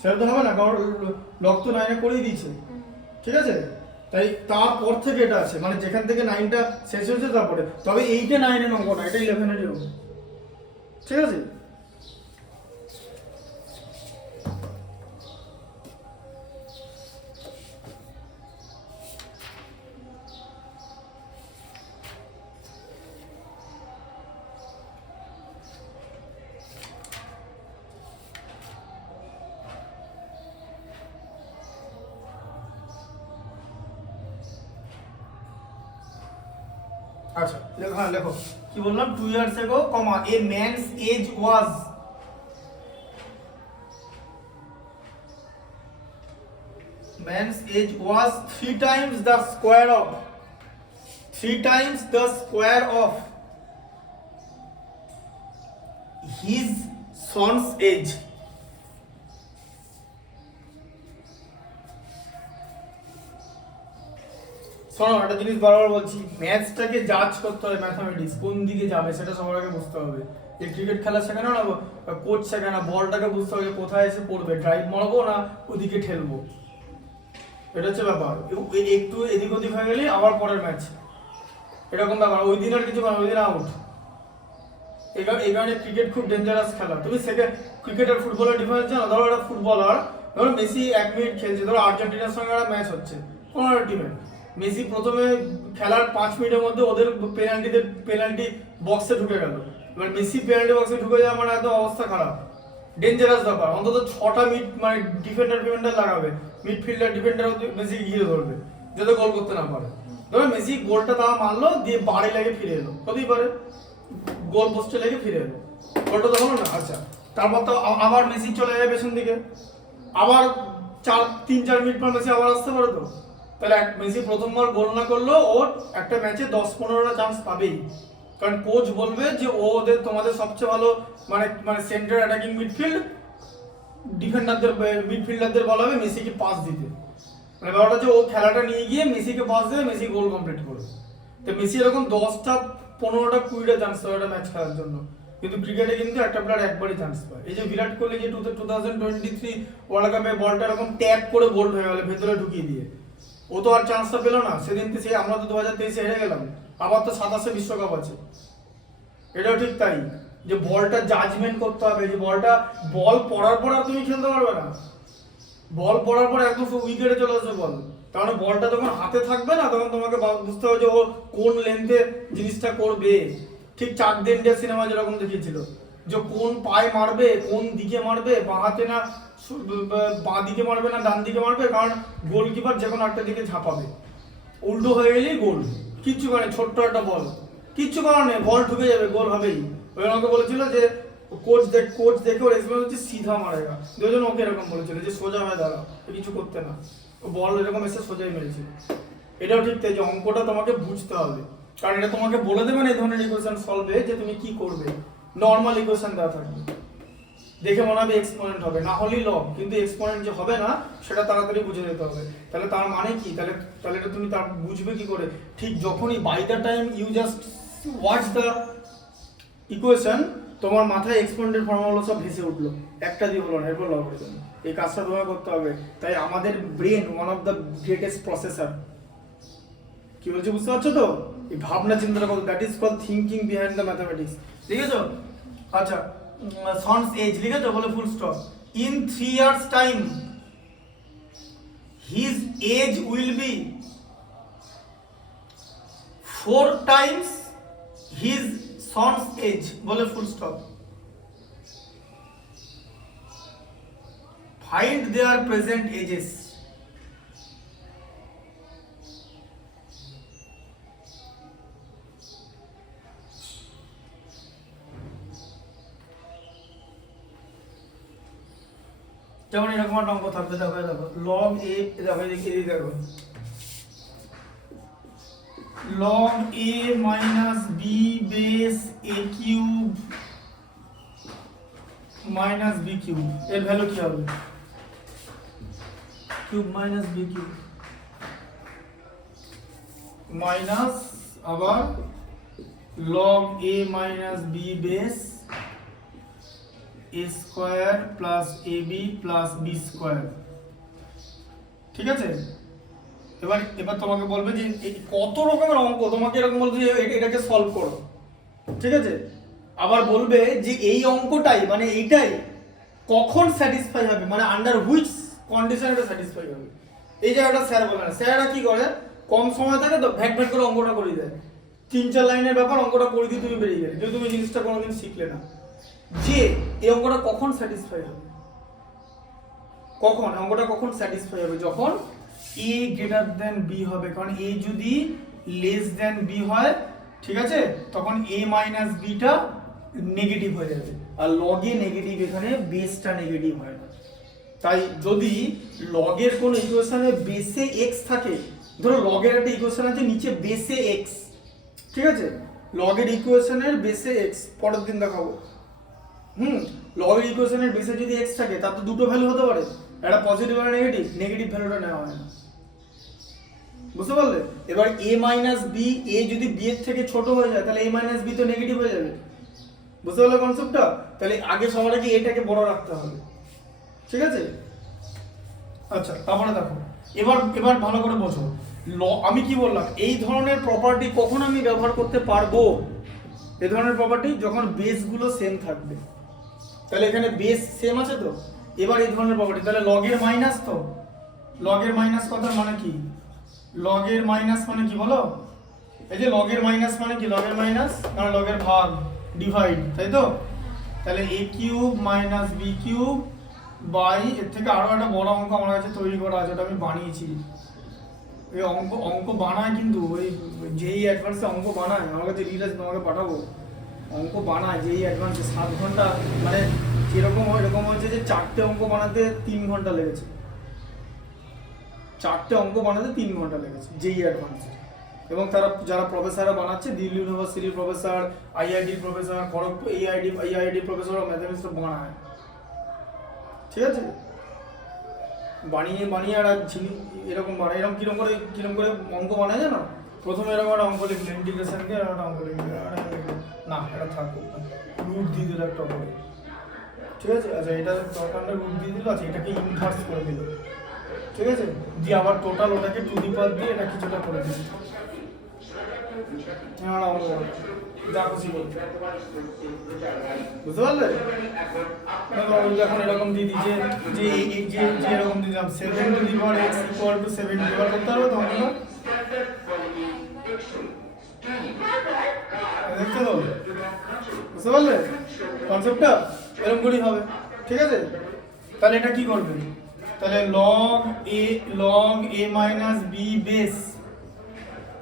সেটা তো হবে না, কারণ লগ তো 9 এ করেই দিয়েছে। ঠিক আছে, তাই তারপর থেকে এটা আছে, মানে যেখান থেকে 9টা শেষ হয়েছে তারপরে, তবে এইটা 9-এর অঙ্ক না, এটা 11-এরই অঙ্ক। ঠিক আছে, আচ্ছা লেখো, হ্যাঁ লেখো কি বললাম, 2 years ago, a man's age was, man's age was 3 times the square of, 3 times the square of his son's age. শোনো, একটা জিনিস বারবার বলছি, ম্যাথসটাকে জাজ করতে হবে, ম্যাথমেটিক্স কোন দিকে যাবে সেটা সবার আগে বুঝতে হবে। এই ক্রিকেট খেলা শেখানো না, কোচ শেখানো, বলটাকে বুঝতে হবে কোথায় এসে পড়বে, ড্রাইভ মারবো না ওদিকে ঠেলবো, এটা হচ্ছে ব্যাপার। একটু এদিক ওদিক হয়ে গেলে আবার পরের ম্যাচ, এরকম ব্যাপার। ওই দিন আর কিছু করে, ওই দিন আউট। এই কারণে ক্রিকেট খুব ডেঞ্জারাস খেলা। তুমি সেকেন্ড ক্রিকেট আর ফুটবলের ডিফারেন্স জানো? ধরো একটা ফুটবলার, ধরো মেসি 1 মিনিট খেলছে, ধরো আর্জেন্টিনার সঙ্গে একটা ম্যাচ হচ্ছে কোনো একটা টিমে, মেসি প্রথমে খেলার 5 মিনিটের মধ্যে ওদের পেনাল্টি বক্সে ঢুকে গেল। এবার মেসি পেনাল্টি বক্সে ঢুকে যাওয়া মানে একদম অবস্থা খারাপ, ডেঞ্জারাস ব্যাপার। অন্তত 6টা মানে ডিফেন্ডার লাগাবে, মিডফিল্ডার ডিফেন্ডার মেসিকে ঘিরে ধরবে যাতে গোল করতে না পারে। ধরো মেসি গোলটা তারা মারলো, দিয়ে বাড়ি লেগে ফিরে এলো, হতেই পারে গোল পোস্টে লেগে ফিরে এলো, গোলটা তো হলো না। আচ্ছা, তারপর তো আবার মেসি চলে যাবে পেছন দিকে, আবার 3-4 মিনিট পর মেসি আবার আসতে পারে। তো তাহলে মেসি প্রথমবার গোল না করলেও ওর একটা ম্যাচে 10-15টা চান্স পাবেই, কারণ কোচ বলবে যে তোমাদের সবচেয়ে ভালো মানে সেন্টার অ্যাটাকিং মিডফিল্ডারদের বলা হবে মেসিকে পাস দিতে। মানে ব্যাপারটা যে ও খেলাটা নিয়ে গিয়ে মেসিকে পাস দেবে, মেসি গোল কমপ্লিট করবে। তো মেসি এরকম 10টা 15টা 20টা চান্স পায় একটা ম্যাচ খেলার জন্য, কিন্তু ক্রিকেটে কিন্তু একটা প্লেয়ার একবারই চান্স পায়। এই যে বিরাট কোহলি যে 2023 ওয়ার্ল্ড কাপে বলটা এরকম ট্যাপ করে বোল্ড হয়ে গেল ভেতরে ঢুকিয়ে দিয়ে, ও তো আর চান্সটা পেলো না সেদিন। সেই আমরা তো 2023 হেরে গেলাম, আবার তো 27-এ বিশ্বকাপ আছে। এটাও ঠিক তাই, যে বলটা জাজমেন্ট করতে হবে, যে বল পড়ার পর আর তুমি খেলতে পারবে না, বল পড়ার পর একদম উইকেটে চলে আসবে বল। তার মানে বলটা যখন হাতে থাকবে না, তখন তোমাকে বুঝতে হবে যে ও কোন লেন্থে জিনিসটা করবে। ঠিক 4 দিন ইন্ডিয়া সিনেমা যেরকম দেখিয়েছিল, যে কোন পায়ে মারবে, কোন দিকে মারবে, বাঁ হাতে না বাঁ দিকে মারবে না ডান দিকে মারবে, কারণ গোলকিপার যে কোনো একটা দিকে ঝাঁপাবে, উল্টো হয়ে গেলেই গোল। কিচ্ছু করে ছোট্ট একটা বল, কিচ্ছু করার নেই, বল ঢুকে যাবে, গোল হবেই। ওই আমাকে বলেছিল যে কোচ দেখে ওর এক্সপিরিয়েন্স হচ্ছে সিধা মারেগা, দুজন ওকে এরকম বলেছিল যে সোজা হয়ে দাঁড়াও, কিছু করতে না, ও বল এরকম এসে সোজাই মেরেছিল। এটাও ঠিক তাই, যে অঙ্কটা তোমাকে বুঝতে হবে, কারণ এটা তোমাকে বলে দেবে না এই ধরনের ইকুয়েশন সলভে যে তুমি কি করবে। নর্মাল ইকুয়েশন দেওয়া থাকবে, দেখে মনে হবে এক্সপোনেন্ট হবে, না হলেই লব, কিন্তু এক্সপোনেন্ট যে হবে না সেটা তাড়াতাড়ি বুঝে যেতে হবে। তাহলে তার মানে কি, তাহলে এটা তুমি তার বুঝবে কি করে? ঠিক যখনই by the time you just watch the equation, তোমার মাথায় এক্সপোনেন্টের ফর্মুলা সব ভেসে উঠলো, একটা দিয়ে হলো না, এরপর লগারিদম। এই কাজটা তোমাকে করতে হবে। তাই আমাদের brain one of the greatest processor. কি বলছি বুঝতে পারছো তো? এই ভাবনা চিন্তাটা কত, that is called thinking behind the mathematics. ঠিক আছে? আচ্ছা, সনস এজ লিখেছো বলে full stop. In 3 years time his age will be 4 times his son's age বলে full stop. Find their present ages. যেমন এরকম একটা অঙ্ক থাকবে, দেখো লগ এ, দেখো এদিকে দেখো log a minus b base a cube minus b cube, এর ভ্যালু কি হবে? Cube minus b cube minus আবার log a minus b base a square plus ab plus b square। ঠিক আছে? এবার এবার তোমাকে বলবে যে এই কত রকমের অঙ্ক, তোমাকে এরকম বলবে যে এটাকে সলভ করো, ঠিক আছে? আবার বলবে যে এই অঙ্কটাই মানে এইটাই কখন স্যাটিসফাই হবে, মানে আন্ডার হুইচ কন্ডিশন এটা স্যাটিসফাই হবে। এই জায়গাটা স্যার বলে না, স্যাররা কি করে কম সময় থাকে তো ভ্যাট ভ্যাট করে অঙ্কটা করে দেয়, 3-4 লাইনের ব্যাপার, অঙ্কটা করে দিয়ে তুমি বেরিয়ে গেলে, কিন্তু তুমি জিনিসটা কোনোদিন শিখলে না যে এই অঙ্কটা কখন স্যাটিসফাই হবে। কখন অঙ্কটা কখন স্যাটিসফাই হবে? যখন a গ্রেটার দেন b হবে, কারণ a যদি লেস দেন b হয়, ঠিক আছে, তখন a মাইনাস b টা নেগেটিভ হয়ে যাবে, আর লগ এ নেগেটিভ, এখানে বেসটা নেগেটিভ হয় না। তাই যদি লগের কোন ইকুয়েশনে বেসে x থাকে, ধরো লগের একটা ইকুয়েশন আছে নিচে বেসে x, ঠিক আছে, লগের ইকুয়েশনের বেসে x, পরের দিন দেখাবো। লগের ইকুয়েশনের বেসে যদি x থাকে তার তো দুটো ভ্যালু হতে পারে, একটা পজিটিভ আর নেগেটিভ, নেগেটিভ ভ্যালুটা নেওয়া হয় না, বুঝতে পারলে? এবার a মাইনাস b, a যদি b এর থেকে ছোট হয়ে যায় তাহলে a মাইনাস b তো নেগেটিভ হয়ে যাবে, বুঝতে পারলে কনসেপ্টটা? তাহলে আগে সবার আগে এটাকে বড় রাখতে হবে, ঠিক আছে? আচ্ছা, তারপরে দেখো, এবার এবার ভালো করে বোঝো, আমি কি বললাম, এই ধরনের প্রপার্টি কখন আমি ব্যবহার করতে পারবো? এই ধরনের প্রপার্টি যখন বেসগুলো সেম থাকবে। তাহলে এখানে বেস সেম আছে তো, এবার এই ধরনের প্রপার্টি, তাহলে লগের মাইনাস, তো লগের মাইনাস কথার মানে কি? লগের মাইনাস মানে কি বলো? এই যে লগের মাইনাস মানে কি? লগের মাইনাস মানে লগের ভাগ, ডিভাইড, তাই তো? তাহলে a cube minus b cube by, এর থেকে আরো একটা বড় অঙ্ক আমার কাছে তৈরি করা আছে, ওটা আমি বানিয়েছি। এই অঙ্ক বানায়, কিন্তু ওই যেই অ্যাডভান্সে অঙ্ক বানায়, আমার কাছে রিল আছে, তোমাকে পাঠাবো। অঙ্ক বানায় যেই অ্যাডভান্সে 7 ঘন্টা, মানে এরকম হয়েছে যে 4টে অঙ্ক বানাতে 3 ঘন্টা লেগেছে, 4টে অঙ্ক বানাতে 3 ঘন্টা লেগেছে যেই অ্যাডভান্সে। এবং তারা যারা প্রফেসররা বানাচ্ছে, দিল্লি ইউনিভার্সিটির প্রফেসর, আইআইটির প্রফেসর, খড়গপুর আইআইটির প্রফেসর, ম্যাথমেটিক্স বানায়, ঠিক আছে? বানিয়ে আর এরকম বানায়, কিরকম করে অঙ্ক বানায় জানো? প্রথমে এরকম একটা অঙ্ক লিখলে, ইন্টিগ্রেশন দিয়ে একটা অঙ্ক লিখলে, না এটা থাকবে, রুট দিয়ে দিল একটা করে, ঠিক আছে? আচ্ছা, এটা দরকার না, রুট দিয়ে দিল, আচ্ছা এটাকে ইনভার্স করে দিল, ঠিক আছে, দিয়ে আবার টোটাল ওটাকে টু দি পাওয়ার দিয়ে এটা কিছুটা করে দিল, যা খুশি বলতে, বুঝতে পারলে? যখন এরকম দিয়ে দিই যে এরকম দিলাম 7 two the power x equal two 7 divide করতে হবে, তখন দেখতে তো, বুঝতে পারলে কনসেপ্টটা? এরকম করেই হবে, ঠিক আছে? তাহলে এটা কি করবে? তাহলে log a minus b base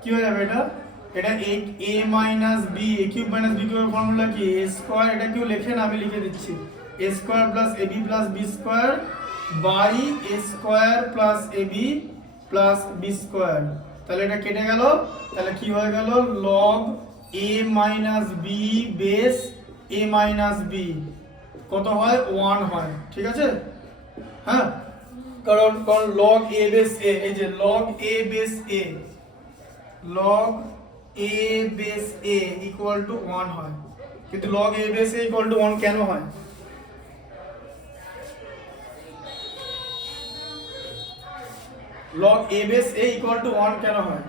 কি হয়ে যাবে? এটা a minus b, a cube minus b কিউবের ফর্মুলা কি? a স্কয়ার, এটা কেউ লেখে না, আমি লিখে দিচ্ছি, a square plus ab plus b square by a square plus ab plus b square. তাহলে এটা কেটে গেল, তাহলে কি হয়ে গেল? log a minus b base a minus b কত হয়? 1 হয়, ঠিক আছে? হ্যাঁ, কারণ log a বেস a, এই যে log a base a, log a base a equal to 1 হয়, কিন্তু log a base a equal to 1 কেন হয়? log a base a equal to 1 কেন হয়?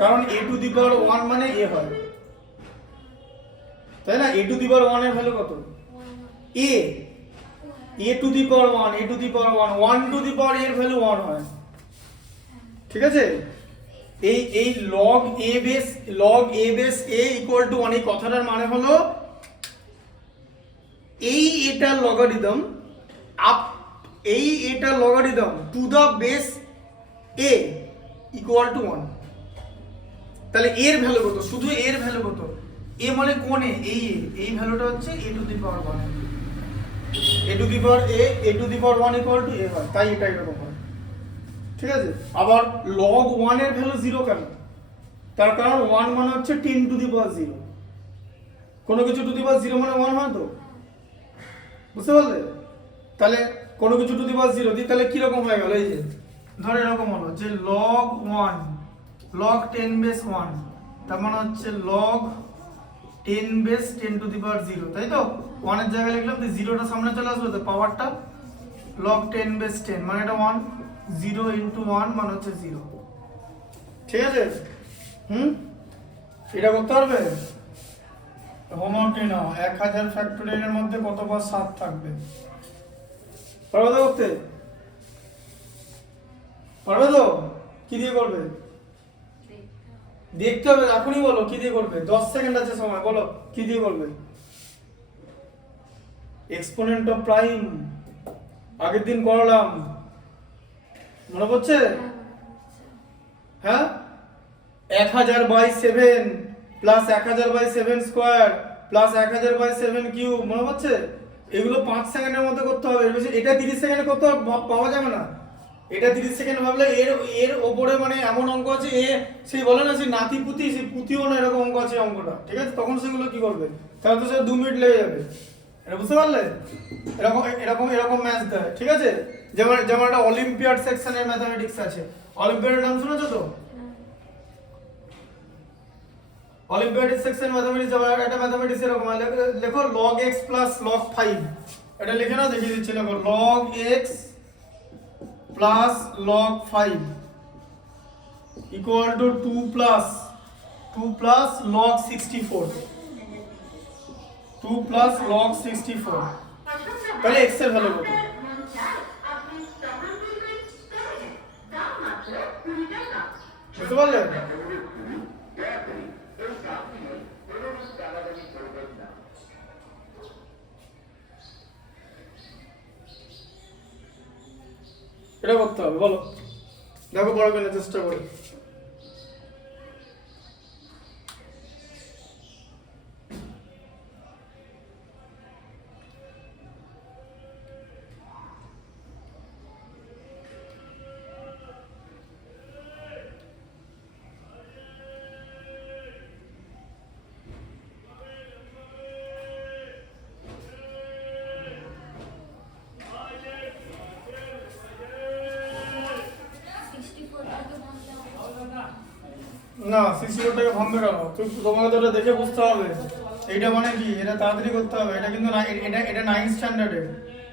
কারণ a টু দি পাওয়ার 1 মানে a হয়, তাই না? a টু দি পাওয়ার 1 এর ভ্যালু কত? a to the power 1, a to the power 1 to the power a এর ভ্যালু 1 হয়, ঠিক আছে? এই log a base a equal to 1, এই কথাটার মানে হলো এটার লগারিদম এটার logarithm to the base a equal to 1। তাহলে এর ভ্যালু কত? শুধু এর ভ্যালু কত? a মানে কোন a? এই ভ্যালুটা হচ্ছে a to the power 1, a to the power a equal two a হয়, তাই এটা এরকম হয়, ঠিক আছে? আবার log 1 এর ভ্যালু 0 কেন? তার কারণ 1 মানে হচ্ছে 10 টু দি পাওয়ার 0, কোনো কিছু টু দি পাওয়ার 0 মানে 1 হয় তো, বুঝতে পারলে? তাহলে কোনো কিছু টু দি পাওয়ার 0 দিই, তাহলে কি রকম হয়ে গেল? এই যে ধর এরকম হলো যে log 1 log 10 বেস 1, তার মানে হচ্ছে log 10 বেস 10 টু দি পাওয়ার 0, তাই তো? 1 এর জায়গায় লিখলাম, তো 0টা সামনে চলে আসবে, তো পাওয়ারটা log 10 বেস 10 মানে এটা 1, 0 ইনটু 1 মানে হচ্ছে 0। ঠিক আছে? এটা করতে পারবে? হোমওয়ার্ক নিয়ে নাও। 1000 ফ্যাক্টোরিয়ালের মধ্যে কতবার 7 থাকবে? পারবে তো করতে? পারবে তো? কি দিয়ে করবে? দেখতে হবে, এখনই বলো কি দিয়ে করবে। 10 সেকেন্ড আছে সময়, বলো কি দিয়ে করবে। এক্সপোনেন্ট অফ প্রাইম আগের দিন করলাম, মনে পড়ছে? হ্যাঁ, 1000/7 প্লাস 1000/7 স্কয়ার প্লাস 1000/7 কিউব, মনে পড়ছে? এগুলো 5 সেকেন্ডের মধ্যে করতে হবে। এর বেশি এটা 30 সেকেন্ডে করতে পাওয়া যাবে না। এটা 30 সেকেন্ড ভাবলে এর ওপরে মানে এমন অঙ্ক আছে, সেই বলে না, সেই নাতিপুতি, সেই পুতিও না, এরকম অঙ্ক আছে অঙ্কটা। ঠিক আছে? তখন সেগুলো কি করবে? তাহলে তো সে 2 মিনিট লেগে যাবে। এটা বুঝতে পারলে? এরকম এরকম এরকম ম্যাথ দেয়। ঠিক আছে? যেমন একটা অলিম্পিয়াড সেকশনের ম্যাথমেটিক্স আছে। অলিম্পিয়াডের নাম শুনেছো তো? অলিম্পিয়াড সেকশন ম্যাথমেটিক্স, যেমন একটা ম্যাথমেটিক্স এরকম লেখো log x প্লাস log 5। এটা লিখে না, দেখিয়ে দিচ্ছি। লেখো log x plus log 5 equal two 2 plus log 64। 2 plus log 64। তাহলে x এর ভ্যালু কত? বুঝতে পারলে? এটা করতে হবে, বলো। দেখো বড় করে চেষ্টা করে। না, 64 টাকা ভাঙবে কেন? তোমাকে তো এটা দেখে বুঝতে হবে এইটা মানে কি। এটা তাড়াতাড়ি করতে হবে। এটা কিন্তু এটা 9 স্ট্যান্ডার্ডের,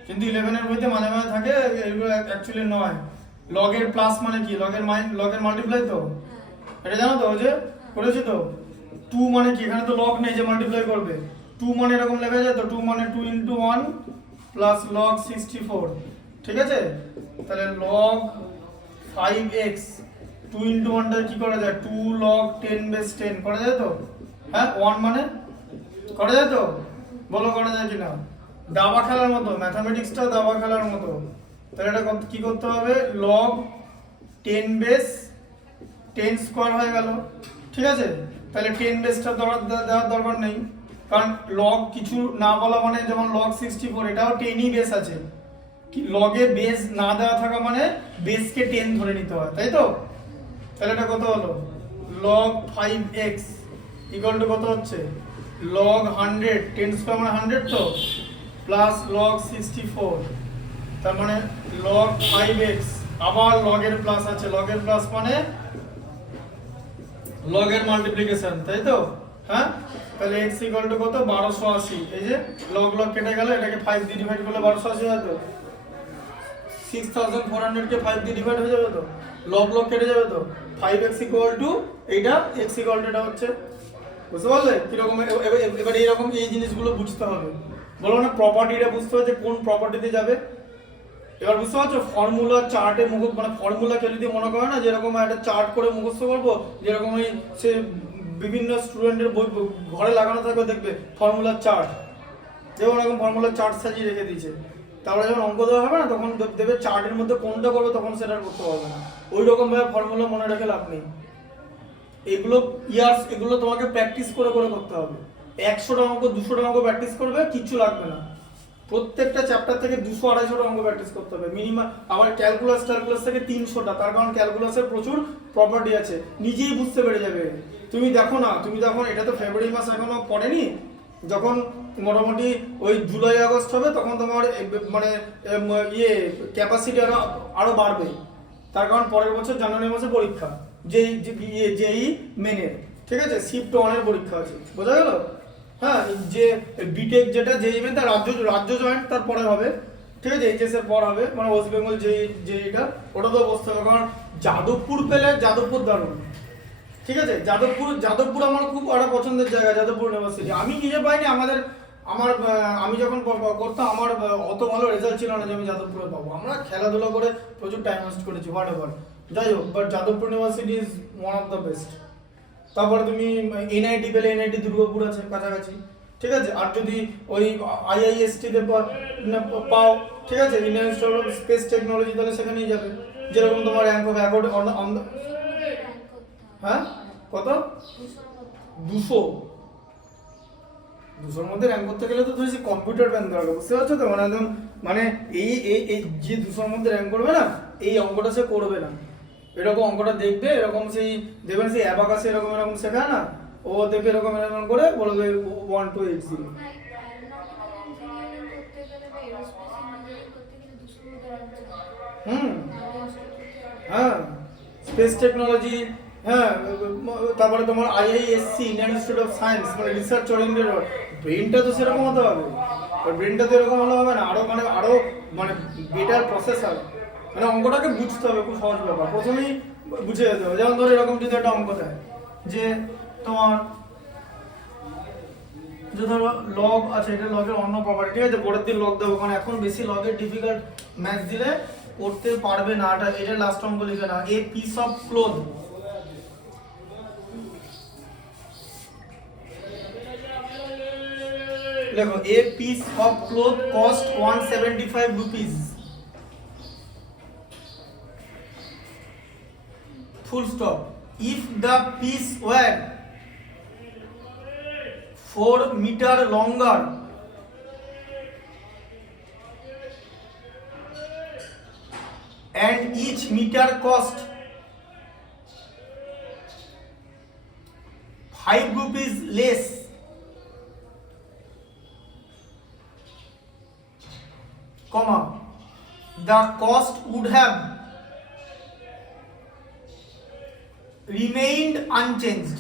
কিন্তু 11 এর বইতে মাঝে মাঝে থাকে। এগুলো অ্যাকচুয়ালি নয়। লগের প্লাস মানে কি? লগের মাল্টিপ্লাই তো। এটা জানো তো? ওই যে করেছি তো। 2 মানে কি? এখানে তো লগ নেই যে মাল্টিপ্লাই করবে। 2 মানে এরকম লেখা যায় তো। 2 মানে 2 ইনটু 1 প্লাস log 64। ঠিক আছে? তাহলে log 5x 2 ইনটু 1 টা কি করা যায়? 2 log 10 বেস 10 করা যায় তো? হ্যাঁ, 1 মানে করা যায় তো? বলো করা যায় কিনা? দাবা খেলার মতো, ম্যাথমেটিক্সটা দাবা খেলার মতো। তাহলে এটা কি করতে হবে? log 10 বেস 10 স্কয়ার হয়ে গেল। ঠিক আছে? তাহলে 10 বেসটা দেওয়ার দরকার নেই, কারণ log কিছু না বলা মানে, যেমন log 64 এটাও 10ই বেস আছে। কি লগে বেস না দেওয়া থাকা মানে বেসকে 10 ধরে নিতে হয়, তাই তো? তাহলে এটা কত হলো? log 5x ইকুয়াল টু কত হচ্ছে? log 100, 10 স্কয়ার মানে 100 তো, প্লাস log 64, তার মানে log 5x। আবার log এর প্লাস আছে। log এর প্লাস মানে log এর মাল্টিপ্লিকেশন, তাই তো? হ্যাঁ, তাহলে x ইকুয়াল টু কত? 1280। এই যে log কেটে গেল, এটাকে 5 দিয়ে ডিভাইড করলে 1280 হয় তো। 6400 কে 5 দিয়ে ডিভাইড হয়ে যাবে তো। log কেটে যাবে তো। 5x ইকুয়াল টু এইটা, x ইকুয়াল টু এটা হচ্ছে। বুঝতে পারলে কিরকম? এবার এইরকম এই জিনিসগুলো বুঝতে হবে। বলো না, প্রপার্টিটা বুঝতে হবে যে কোন প্রপার্টিতে যাবে। এবার বুঝতে পারছো? ফর্মুলা চার্টে মানে ফর্মুলা কেউ যদি মনে করে না যেরকম একটা চার্ট করে মুখস্থ করবো, যেরকম এই সে বিভিন্ন স্টুডেন্টের বই ঘরে লাগানো থাকবে, দেখবে ফর্মুলার চার্ট, যেমন এরকম ফর্মুলার চার্ট সাজিয়ে রেখে দিয়েছে। তারপরে যখন অঙ্ক দেওয়া হবে না, তখন দেবে চার্টের মধ্যে কোনটা করবে, তখন সেটা করতে পারবে না। ওই রকম ভাবে ফর্মুলা মনে রেখে লাভ নেই। এগুলো তোমাকে প্র্যাকটিস করে করে করতে হবে। 100টা অঙ্ক 200টা অঙ্ক প্র্যাকটিস করবে, কিচ্ছু লাগবে না। প্রত্যেকটা চ্যাপ্টার থেকে 200-250টা অঙ্ক প্র্যাকটিস করতে হবে মিনিমাম। আবার ক্যালকুলাস থেকে 300টা, তার কারণ ক্যালকুলাসের প্রচুর প্রপার্টি আছে, নিজেই বুঝতে পেরে যাবে। তুমি দেখো না, তুমি যখন, এটা তো ফেব্রুয়ারি মাস এখনো পড়েনি, যখন মোটামুটি ওই জুলাই আগস্ট হবে, তখন তোমার মানে ক্যাপাসিটি আরো বাড়বে। তার কারণ পরের বছর জানুয়ারি মাসে পরীক্ষা, যেই মেনের। ঠিক আছে? শিফট 1 এর পরীক্ষা আছে, বোঝা গেল? হ্যাঁ, যে বিটেক যেটা যেই মেন, তার রাজ্য জয়েন্ট তারপরে হবে। ঠিক ঠিক আছে, এইচএস এর পর হবে, মানে ওয়েস্ট বেঙ্গল যে এটা ওটা তো বসতে হবে, কারণ যাদবপুর পেলে যাদবপুর দারুণ। ঠিক আছে, যাদবপুর আমার খুব একটা পছন্দের জায়গা, যাদবপুর ইউনিভার্সিটি। আমি নিজে পাইনি, আমি যখন করতাম আমার অত ভালো রেজাল্ট ছিল না যে আমি যাদবপুরে পাবো। আমরা খেলাধুলা করে প্রচুর টাইম ওয়েস্ট করেছি, হোয়াট এভার, যাই হোক, but Jadavpur university is one of the best. তারপরে তুমি এনআইটি পেলে, এনআইটি দুর্গাপুর আছে কাছাকাছি। ঠিক আছে, আর যদি ওই আইআইএসটি তে পাও, ঠিক আছে, Indian institute of speech technology, তাহলে সেখানেই যাবে, যেরকম তোমার র্যাঙ্ক হবে হ্যাঁ কত 200 মধ্যে র্যাঙ্ক করতে গেলে তো তুমি কম্পিউটার জানতে হবে, বুঝতে পারছো তো? মানে একদম, মানে এই যে 200 মধ্যে র্যাঙ্ক করবে না, এই অঙ্কটা সে করবে না। এরকম অঙ্কটা দেখবে, এরকম সেই দেখবেন সেই অ্যাবাকাসে এরকম শেখায় না, ও দেখবে এরকম করে বলবে 1280। হ্যাঁ, স্পেস টেকনোলজি, হ্যাঁ, তারপরে তোমার IISc, Indian institute of science, মানে রিসার্চ ওরিয়েন্টেড। ব্রেনটা তো সেরকম হতে হবে, আর ব্রেনটা তো এরকম হলে হবে না, আরো মানে বেটার প্রসেসর। মানে অঙ্কটাকে বুঝতে হবে, খুব সহজ ব্যাপার, প্রথমেই বুঝে যেতে হবে। যেমন ধরো এরকম যদি একটা অঙ্ক দেয় যে তোমার, যে ধরো লগ আছে, এটা লগের অন্য প্রপার্টি, ঠিক আছে, পরের দিন লগ দেবো, কারণ এখন বেশি লগের ডিফিকাল্ট ম্যাথ দিলে করতে পারবে না। এটা লাস্ট অঙ্ক লিখে না, এ পিস অফ ক্লোথ, দেখো, a piece of cloth cost 175 rupees, full stop. If the piece were 4 metre longer and each meter cost 5 rupees less, comma, the cost would have remained unchanged.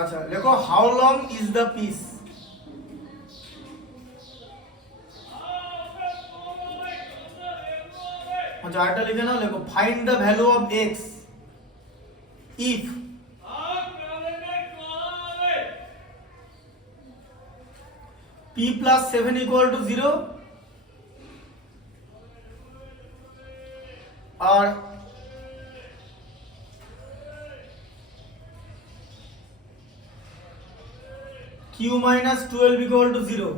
আচ্ছা, দেখো, how long is the piece, আচ্ছা এটা লিখে নাও, লেখো find the value of x if p plus 7 equal to 0 আর q minus 12 equal to 0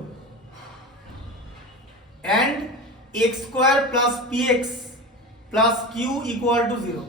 and x square plus px plus q equal to 0.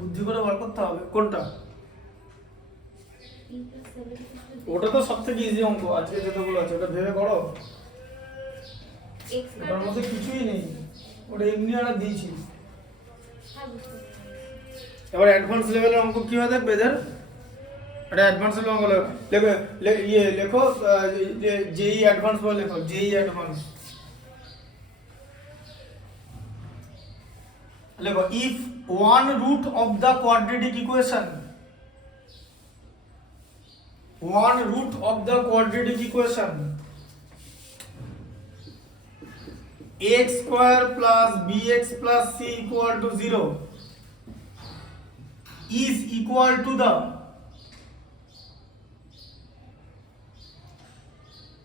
বুদ্ধি করে বার করতে হবে কোনটা, ওটা তো সবথেকে ইজি অঙ্ক আজকে যেগুলো আছে, ওটা ভেবে করো, ওটার মধ্যে কিছুই নেই, ওটা এমনি আমরা দিয়েছি। এবার অ্যাডভান্স লেভেলের অঙ্ক কি হয় দেখবে এদের, এটা অ্যাডভান্স লেভেল অঙ্ক লেখো, লেখো যে জেই অ্যাডভান্স বলে, লেখো জেই অ্যাডভান্স, লেখো if one root of the quadratic equation, one root of the quadratic equation x square plus bx plus c equal to 0 is equal to the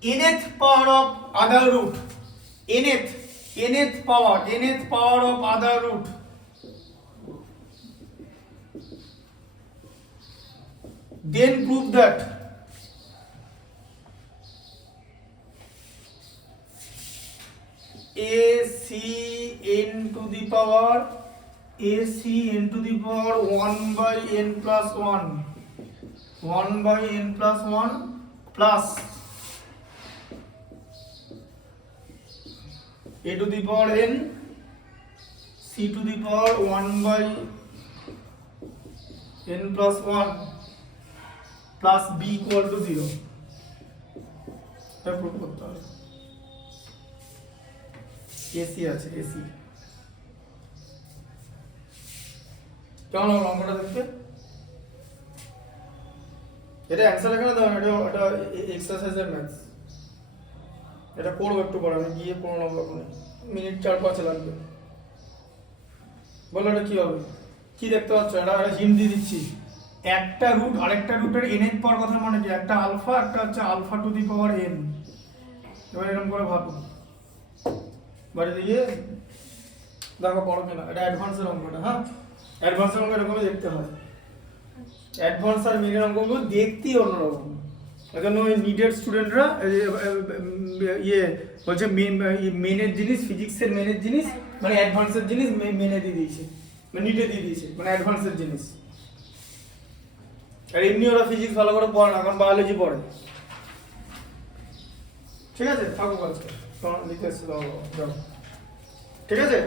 nth power of other root, nth power of other root, then prove that AC n to the power 1 by n plus 1 plus a to the power n c to the power 1 by n plus 1 plus b equal to 0 এটা proof করতে হবে AC আছে AC কেমন হলো অঙ্কটা দেখতে এটা answer এখানে দাও না এটা এক্সারসাইজের ম্যাথস এটা করবো একটু পরে আমি গিয়ে করে নেবো এখন মিনিট 4-5 লাগবে বলো এটা কি হবে কি দেখতে পাচ্ছ এটা হিন্ট দিয়ে দিচ্ছি একটা রুট আরেকটা রুটের nth পাওয়ার কথা মানে কি একটা আলফা একটা হচ্ছে alpha to the power n এবার এরকম করে ভাবো বাড়িতে গিয়ে দেখো পড়ো কিনা এটা অ্যাডভান্সের অঙ্কটা হ্যাঁ অ্যাডভান্সের অঙ্ক এরকমই দেখতে হয় অ্যাডভান্স আর মিনের অঙ্কগুলো দেখতেই অন্যরকম এজন্য ওই নিডেড স্টুডেন্টরা ইয়ে বলছে মেনের জিনিস ফিজিক্সের মেনের জিনিস মানে অ্যাডভান্সের জিনিস মেনে দিয়ে দিয়েছে মানে নিডে দিয়ে দিয়েছে মানে অ্যাডভান্সের জিনিস আর এমনি ওরা ফিজিক্স ভালো করে পড়ে না কারণ বায়োলজি পড়ে ঠিক আছে থাকুক আজকে লিখে এসে যাও ঠিক আছে